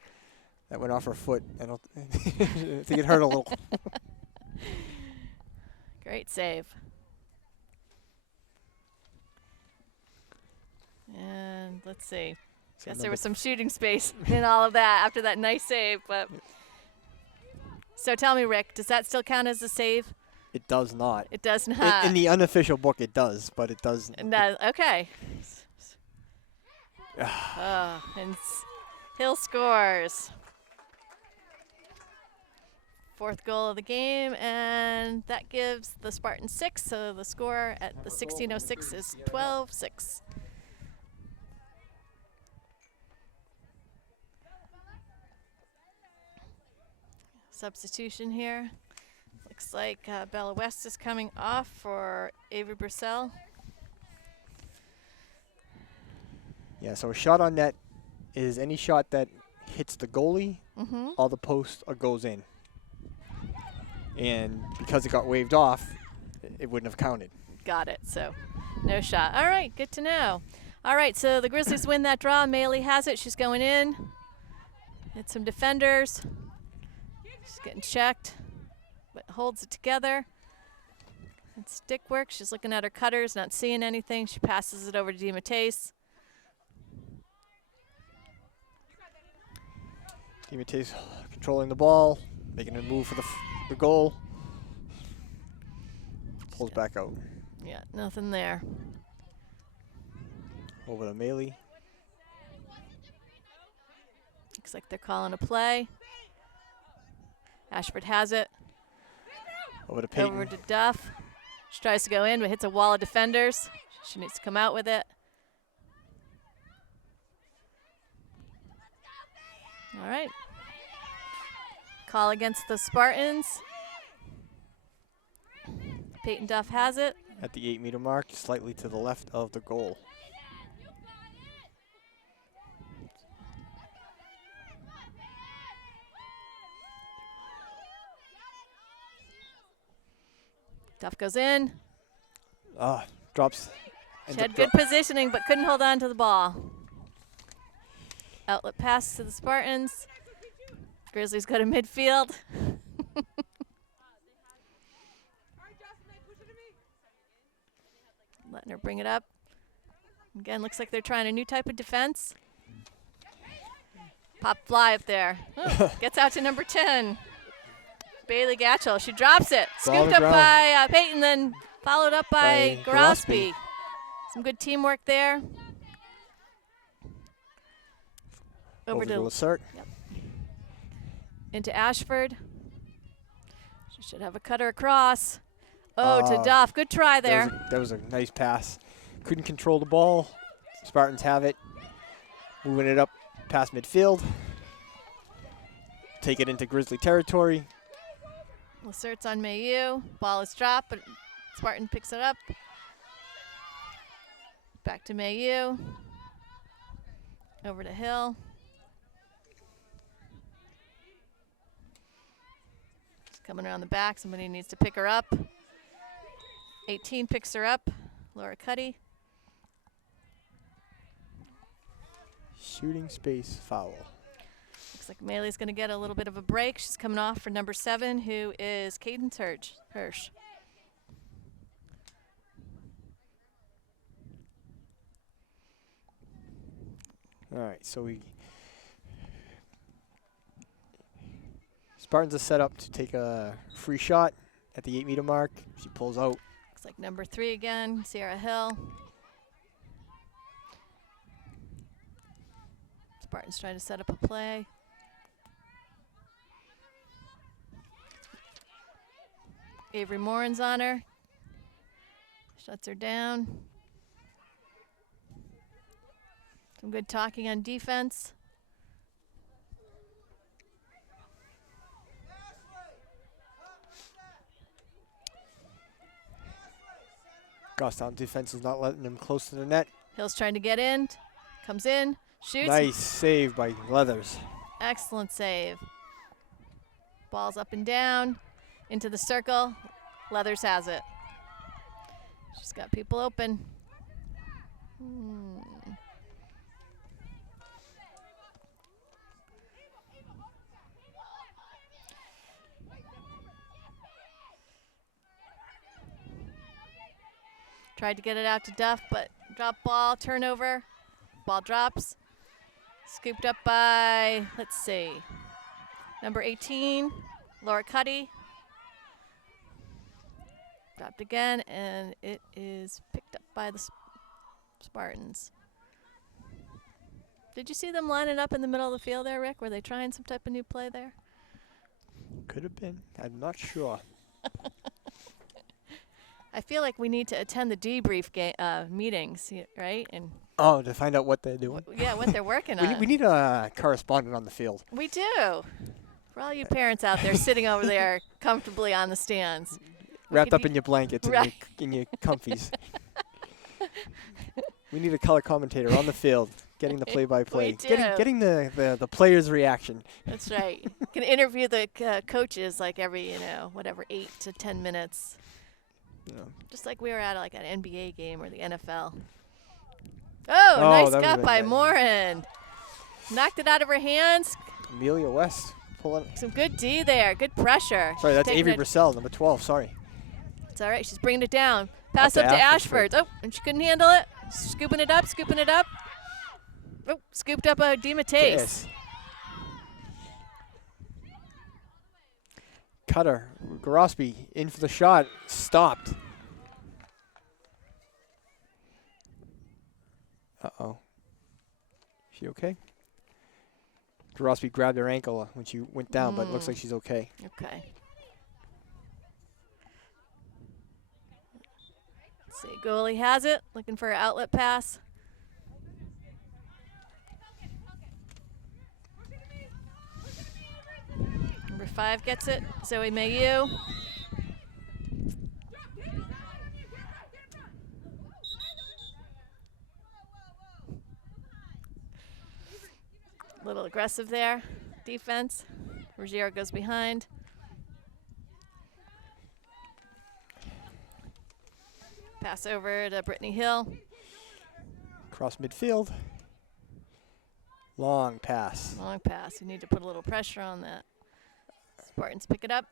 That went off her foot. I don't I think it hurt a little. Great save. And let's see. So Guess there number was some shooting space in all of that after that nice save. But so tell me, Rick, does that still count as a save? It does not. It does not. In the unofficial book, it does, but it does. No, okay. And Hill scores. Fourth goal of the game, and that gives the Spartans 6. So the score at the 16:06 is 12-6. Substitution here. Looks like Bella West is coming off for Avery Brissell. Yeah, so a shot on net is any shot that hits the goalie or the post or goes in. And because it got waved off, it wouldn't have counted. Got it. So no shot. All right, good to know. All right, so the Grizzlies win that draw. Maylee has it. She's going in. Hit some defenders. She's getting checked, but holds it together. It's stick work. She's looking at her cutters, not seeing anything. She passes it over to DiMatteis. DiMatteis controlling the ball, making a move for the goal. Pulls back out. Yeah, nothing there. Over to Maylee. Looks like they're calling a play. Ashford has it. Over to Peyton. Over to Duff. She tries to go in, but hits a wall of defenders. She needs to come out with it. All right. Call against the Spartans. Peyton Duff has it. At the 8-meter mark, slightly to the left of the goal. Duff goes in. Drops. She had good positioning, but couldn't hold on to the ball. Outlet pass to the Spartans. Grizzlies go to midfield. Letting her bring it up. Again, looks like they're trying a new type of defense. Pop fly up there. Oh, gets out to number 10. Bailey Gatchell. She drops it. Ball Scooped up ground. by Peyton, then followed up by By Grosby. Some good teamwork there. Over to Lacerte. into Ashford. She should have a cutter across. Oh, to Duff. Good try there. That was a nice pass. Couldn't control the ball. Spartans have it. Moving it up past midfield. Take it into Grizzly territory. Lacerte's on Mayu. Ball is dropped, but Spartan picks it up. Back to Mayu. Over to Hill. She's coming around the back. Somebody needs to pick her up. 18 picks her up. Laura Cuddy. Shooting space foul. Looks like Maylee's going to get a little bit of a break. She's coming off for number 7, who is Cadence Hirsch. All right, so Spartans are set up to take a free shot at the 8-meter mark. She pulls out. Looks like number 3 again, Sierra Hill. Spartans trying to set up a play. Avery Morin's on her. Shuts her down. Some good talking on defense. Goffstown defense is not letting them close to the net. Hill's trying to get in. Comes in. Shoots. Nice save by Leathers. Excellent save. Ball's up and down. Into the circle. Leathers has it. She's got people open. Tried to get it out to Duff, but drop ball, turnover. Ball drops. Scooped up by, let's see, number 18, Laura Cuddy. Dropped again, and it is picked up by the Spartans. Did you see them lining up in the middle of the field there, Rick? Were they trying some type of new play there? Could have been. I'm not sure. I feel like we need to attend the debrief meetings, right? And Oh, to find out what they're doing. yeah, what they're working We on. need a correspondent on the field. We do. For all you parents out there sitting over there comfortably on the stands. Wrapped up in your blankets and Right. in your comfies. We need a color commentator on the field, getting the play-by-play, We do. getting the players' reaction. That's right. Can interview the coaches like every, 8 to 10 minutes. You know. Just like we were at like an NBA game or the NFL. Oh, Oh, nice that would've cut been by good. Morin. Knocked it out of her hands. Amelia West pulling. Some good D there. Good pressure. Sorry, that's Taking Avery it- Brissell, number 12. Sorry. It's all right. She's bringing it down. Pass to up to Ashford. Ashford. Oh, and she couldn't handle it. Scooping it up. Oh, scooped up a DiMattei. Yes. Cutter. Grosby in for the shot. Stopped. Uh-oh. She okay? Grosby grabbed her ankle when she went down, but it looks like she's okay. Okay. Let's see. Goalie has it. Looking for an outlet pass. Number 5 gets it. Zoe Mayu. A little aggressive there. Defense. Ruggiero goes behind. Pass over to Brittany Hill. Cross midfield. Long pass. Long pass. We need to put a little pressure on that. Spartans pick it up.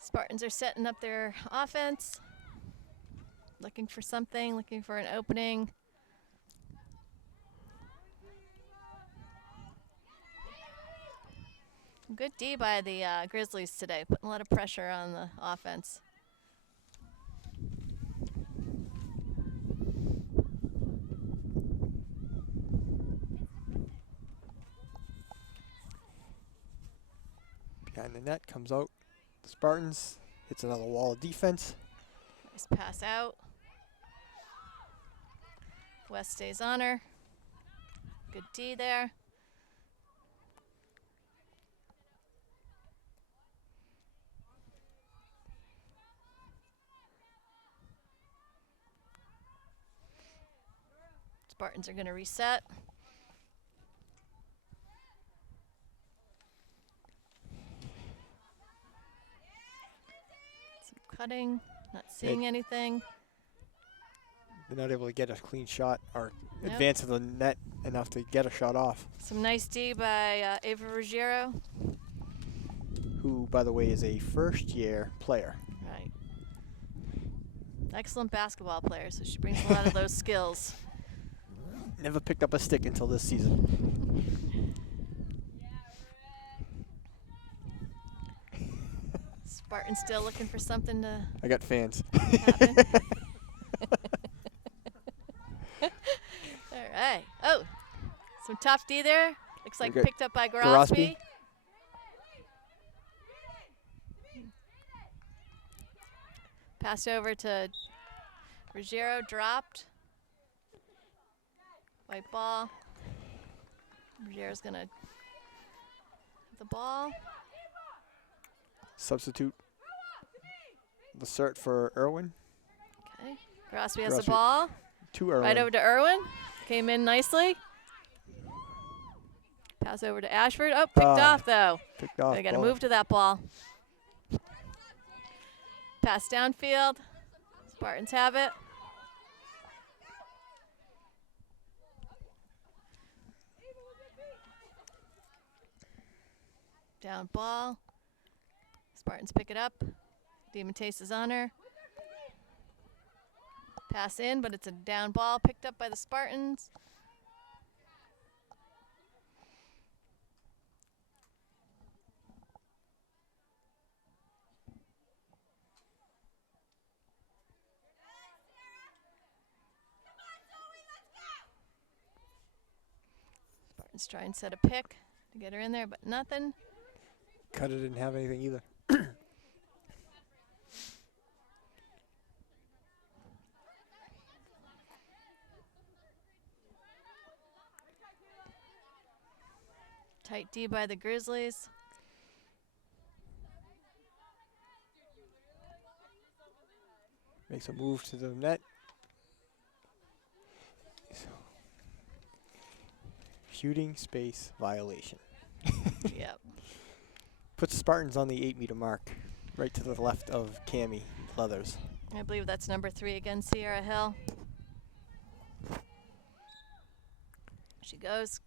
Spartans are setting up their offense. Looking for something, looking for an opening. Good D by the Grizzlies today, putting a lot of pressure on the offense. Behind the net comes out. The Spartans hits another wall of defense. Nice pass out. West stays on her. Good D there. Spartans are going to reset. Some cutting, not seeing anything. They're not able to get a clean shot or Nope. advance to the net enough to get a shot off. Some nice D by Ava Ruggiero. Who, by the way, is a first-year player. Right. Excellent basketball player, so she brings a lot of those skills. Never picked up a stick until this season. Spartan's still looking for something to I got fans. happen. All right. Oh, some tough D there. Looks like got picked up by Grosby. Grosby. Passed over to Ruggiero, dropped. White ball. Ruggiero's going to have the ball. Substitute Lacerte for Irwin. Okay. Grosby has the Grosby. ball. To Irwin. Right over to Irwin. Came in nicely. Pass over to Ashford. Oh, picked off though. Picked off. They got to ball. move to that ball. Pass downfield. Spartans have it. Down ball. Spartans pick it up. DiMatteis is on her. Pass in, but it's a down ball picked up by the Spartans. Spartans try and set a pick to get her in there, but nothing. Cutter didn't have anything either. Tight D by the Grizzlies. Makes a move to the net. Shooting space violation. Yep. Puts the Spartans on the 8-meter mark, right to the left of Cami Leathers. I believe that's number 3 again, Sierra Hill. She goes.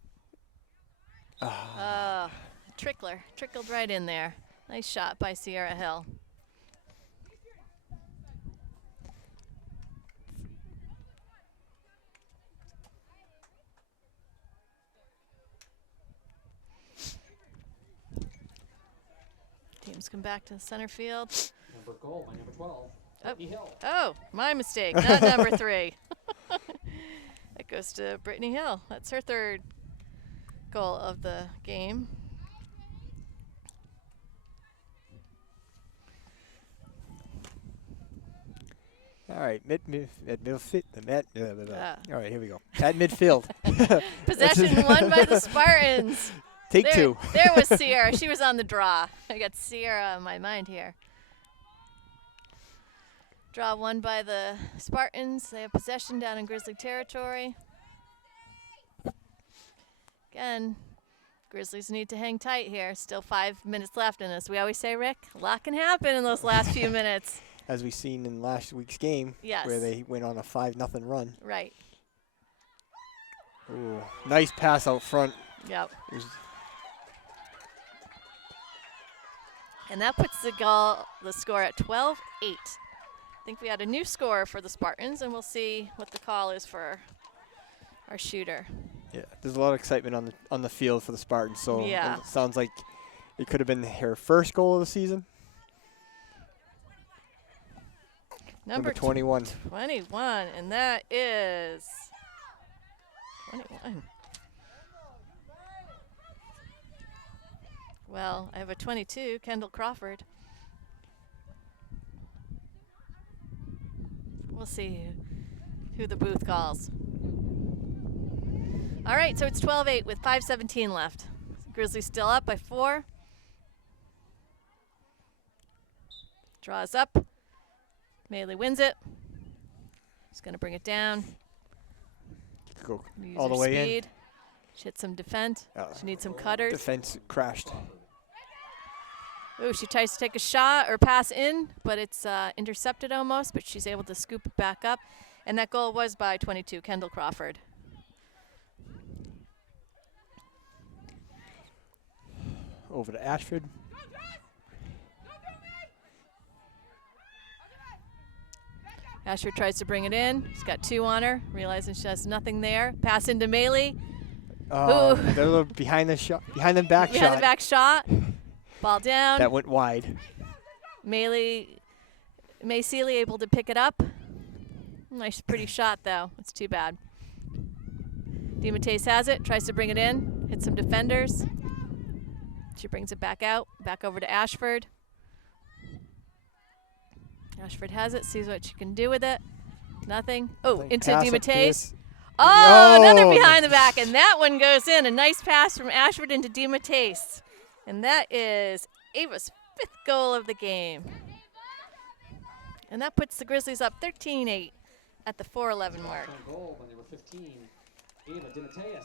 Trickler. Trickled right in there. Nice shot by Sierra Hill. Teams come back to the center field. Number goal by number 12, Brittany Hill. Oh, my mistake. Not number 3. That goes to Brittany Hill. That's her 3rd goal of the game. All right, midfield. All right, here we go. At midfield. Possession won by the Spartans. Take 2. There was Sierra. She was on the draw. I got Sierra on my mind here. Draw won by the Spartans. They have possession down in Grizzly territory. Again, Grizzlies need to hang tight here. Still 5 minutes left in this. We always say, Rick, a lot can happen in those last few minutes. As we seen in last week's game, Yes. where they went on a 5-0 run. Right. Ooh, nice pass out front. Yep. It was And that puts the score at 12-8. I think we had a new score for the Spartans, and we'll see what the call is for our shooter. Yeah, there's a lot of excitement on the field for the Spartans. So Yeah. it sounds like it could have been her first goal of the season. Number 21. 21, and that is 21. Well, I have a 22, Kendall Crawford. We'll see who the booth calls. All right, so it's 12-8 with 5:17 left. Grizzlies still up by 4. Draws up. Melee wins it. He's going to bring it down. Go Use all the her way speed. She hit some defense. She needs some cutters. Defense crashed. Ooh, she tries to take a shot or pass in, but it's intercepted almost, but she's able to scoop it back up. And that goal was by 22, Kendall Crawford. Over to Ashford. Ashford tries to bring it in. She's got 2 on her, realizing she has nothing there. Pass into Melee. They're a little behind the shot, behind the back Behind shot. the back shot. Ball down. That went wide. May Sealy able to pick it up. Nice, pretty shot, though. It's too bad. DiMatteis has it, tries to bring it in, hit some defenders. She brings it back out, back over to Ashford. Ashford has it, sees what she can do with it. Nothing. Oh, into Pass up DiMatteis. this. Oh, another Oh, behind the back, and that one goes in. A nice pass from Ashford into DiMatteis. And that is Ava's 5th goal of the game. And that puts the Grizzlies up 13-8 at the 4:11 mark. Goal when they were 15, Ava DiMatteis.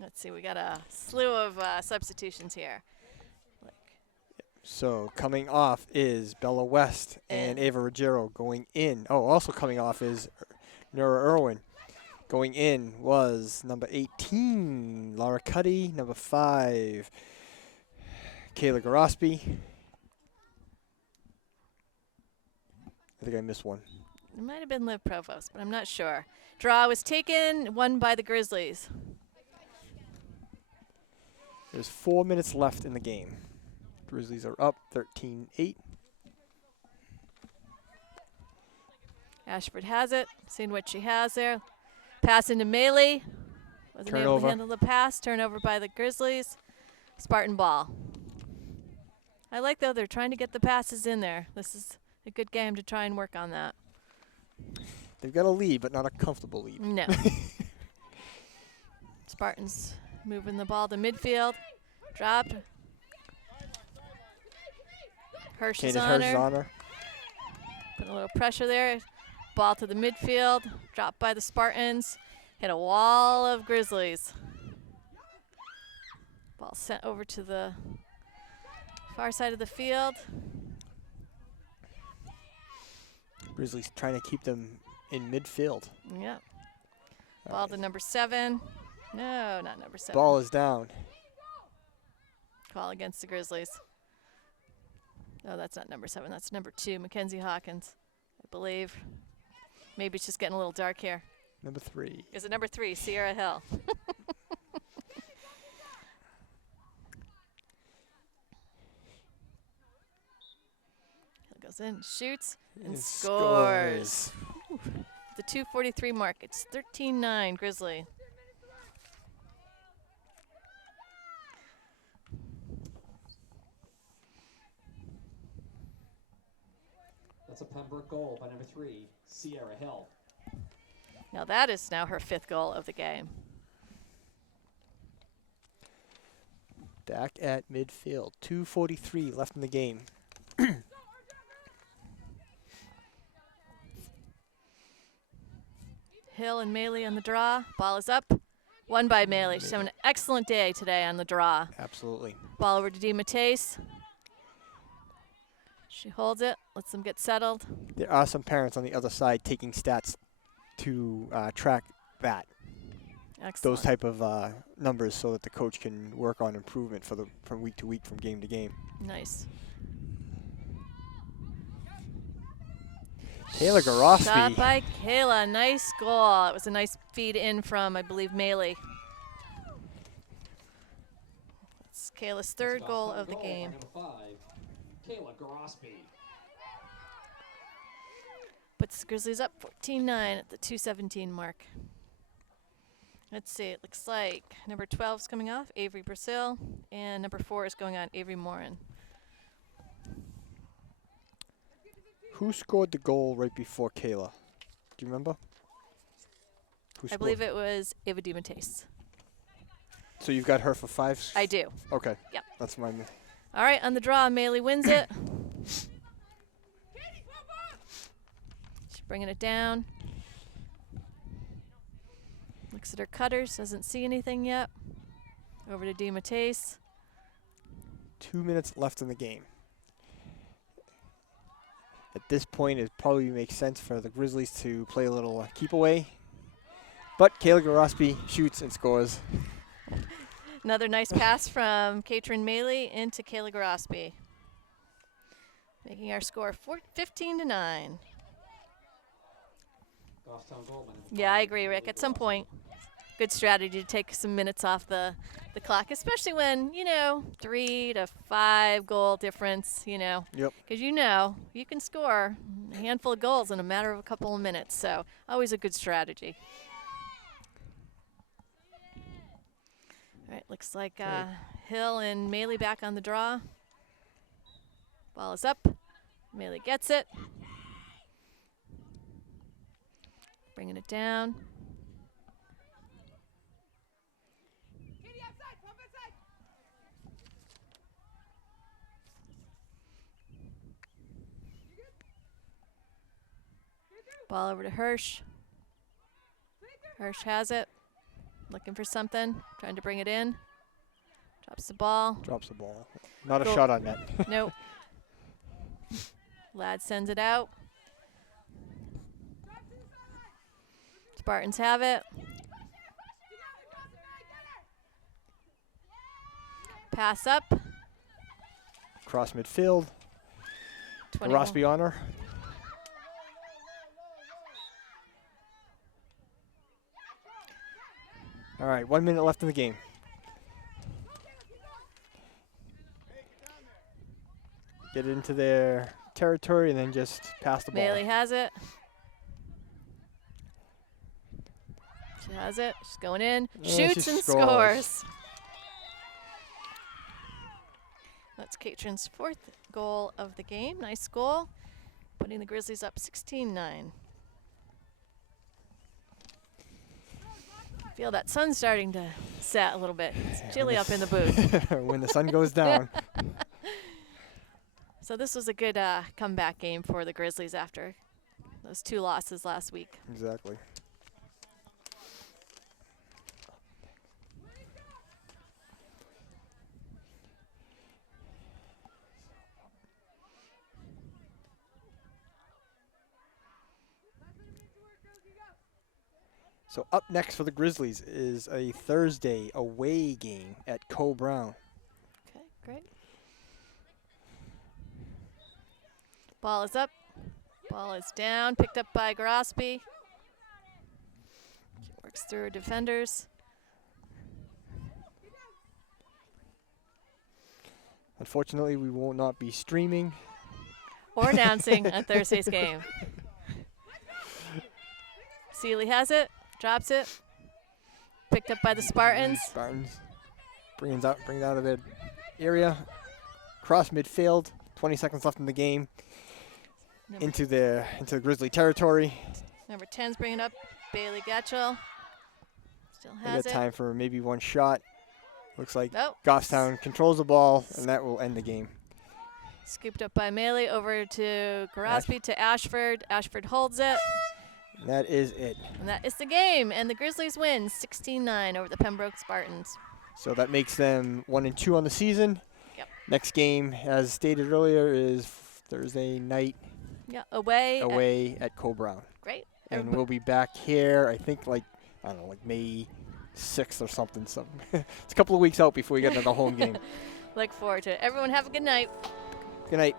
Let's see, we got a slew of substitutions here. So coming off is Bella West and And- Ava Ruggiero going in. Oh, also coming off is Nora Irwin Going in was number 18, Laura Cuddy. Number 5, Kayla Garospi. I think I missed one. It might have been Liv Provost, but I'm not sure. Draw was taken, won by the Grizzlies. There's 4 minutes left in the game. Grizzlies are up 13-8. Ashford has it, seeing what she has there. Pass into Melee. Wasn't able to Turnover. handle the pass. Turnover by the Grizzlies. Spartan ball. I like, though, they're trying to get the passes in there. This is a good game to try and work on that. They've got a lead, but not a comfortable lead. No. Spartans moving the ball to midfield. Dropped. Hirsch is Candace on Hirsch is her. on her. Put a little pressure there. Ball to the midfield. Dropped by the Spartans. Hit a wall of Grizzlies. Ball sent over to the far side of the field. Grizzlies trying to keep them in midfield. Yep. Ball to number 7. No, not number 7. Ball is down. Call against the Grizzlies. No, that's not number 7. That's number 2, Mackenzie Hawkins, I believe. Maybe it's just getting a little dark here. Number 3. Is it number 3, Sierra Hill? Hill goes in, shoots, and scores. Ooh, the 2:43 mark. It's 13-9 Grizzly. That's a Pembroke goal by number 3, Sierra Hill. Now that is now her 5th goal of the game. Back at midfield. 2:43 left in the game. Hill and Melee on the draw. Ball is up. Won by Melee. She's having an excellent day today on the draw. Absolutely. Ball over to DiMatteis. She holds it, lets them get settled. There are some parents on the other side taking stats to track that. Excellent. Those type of numbers so that the coach can work on improvement from week to week, from game to game. Nice. Kayla Garospi. Shot by Kayla. Nice goal. It was a nice feed in from, I believe, Melee. It's Kayla's 3rd goal of the game. By number 5, Kayla Garospi. Puts the Grizzlies up 14-9 at the 2:17 mark. Let's see. It looks like number 12 is coming off, Avery Brazil, and number 4 is going on, Avery Morin. Who scored the goal right before Kayla? Do you remember? Who I scored? believe it was Ava DiMatteis. So you've got her for 5? I do. Okay. Yep. That's my. All right, on the draw, Melee wins it. She's bringing it down. Looks at her cutters, doesn't see anything yet. Over to DiMatteis. 2 minutes left in the game. At this point, it probably makes sense for the Grizzlies to play a little keep away. But Kayla Garospi shoots and scores. Another nice pass from Katrin Melee into Kayla Garospi. Making our score 15-9. Goffstown goal by number 5. Yeah, I agree, Rick. At some point, good strategy to take some minutes off the clock, especially when, 3 to 5 goal difference, Yep. Because you can score a handful of goals in a matter of a couple of minutes. So always a good strategy. All right, looks like Hill and Melee back on the draw. Ball is up. Melee gets it. Bringing it down. Ball over to Hirsch. Hirsch has it. Looking for something. Trying to bring it in. Drops the ball. Drops the ball. Not a Goal. shot on net. Nope. Ladd sends it out. Spartans have it. Pass up. Cross midfield. 21. Rossby honor. All right, 1 minute left in the game. Get it into their territory and then just pass the ball. Bailey has it. She has it. She's going in. Shoots she and scores. scores. That's Catron's 4th goal of the game. Nice goal. Putting the Grizzlies up 16-9. Feel that sun's starting to set a little bit. It's chilly up in the booth. When the sun goes down. So this was a good comeback game for the Grizzlies after those 2 losses last week. Exactly. So up next for the Grizzlies is a Thursday away game at Co Brown. Okay, great. Ball is up. Ball is down. Picked up by Grosby. Works through her defenders. Unfortunately, we will not be streaming. Or announcing on Thursday's game. Seeley has it. Drops it. Picked up by the Spartans. Spartans brings out of their area. Cross midfield. 20 seconds left in the game. Into the Grizzly territory. Number 10's bringing up Bailey Gatchell. Still We has got it. time for maybe one shot. Looks like Nope. Goffstown controls the ball, and that will end the game. Scooped up by Melee over to Grosby to Ashford. Ashford holds it. And that is it. And that is the game. And the Grizzlies win 16-9 over the Pembroke Spartans. So that makes them 1-2 on the season. Yep. Next game, as stated earlier, is Thursday night Yeah, away. at Co Brown. Great. And we'll be back here, I think, like May 6th or something. So it's a couple of weeks out before we get another home game. Look forward to it. Everyone have a good night. Good night.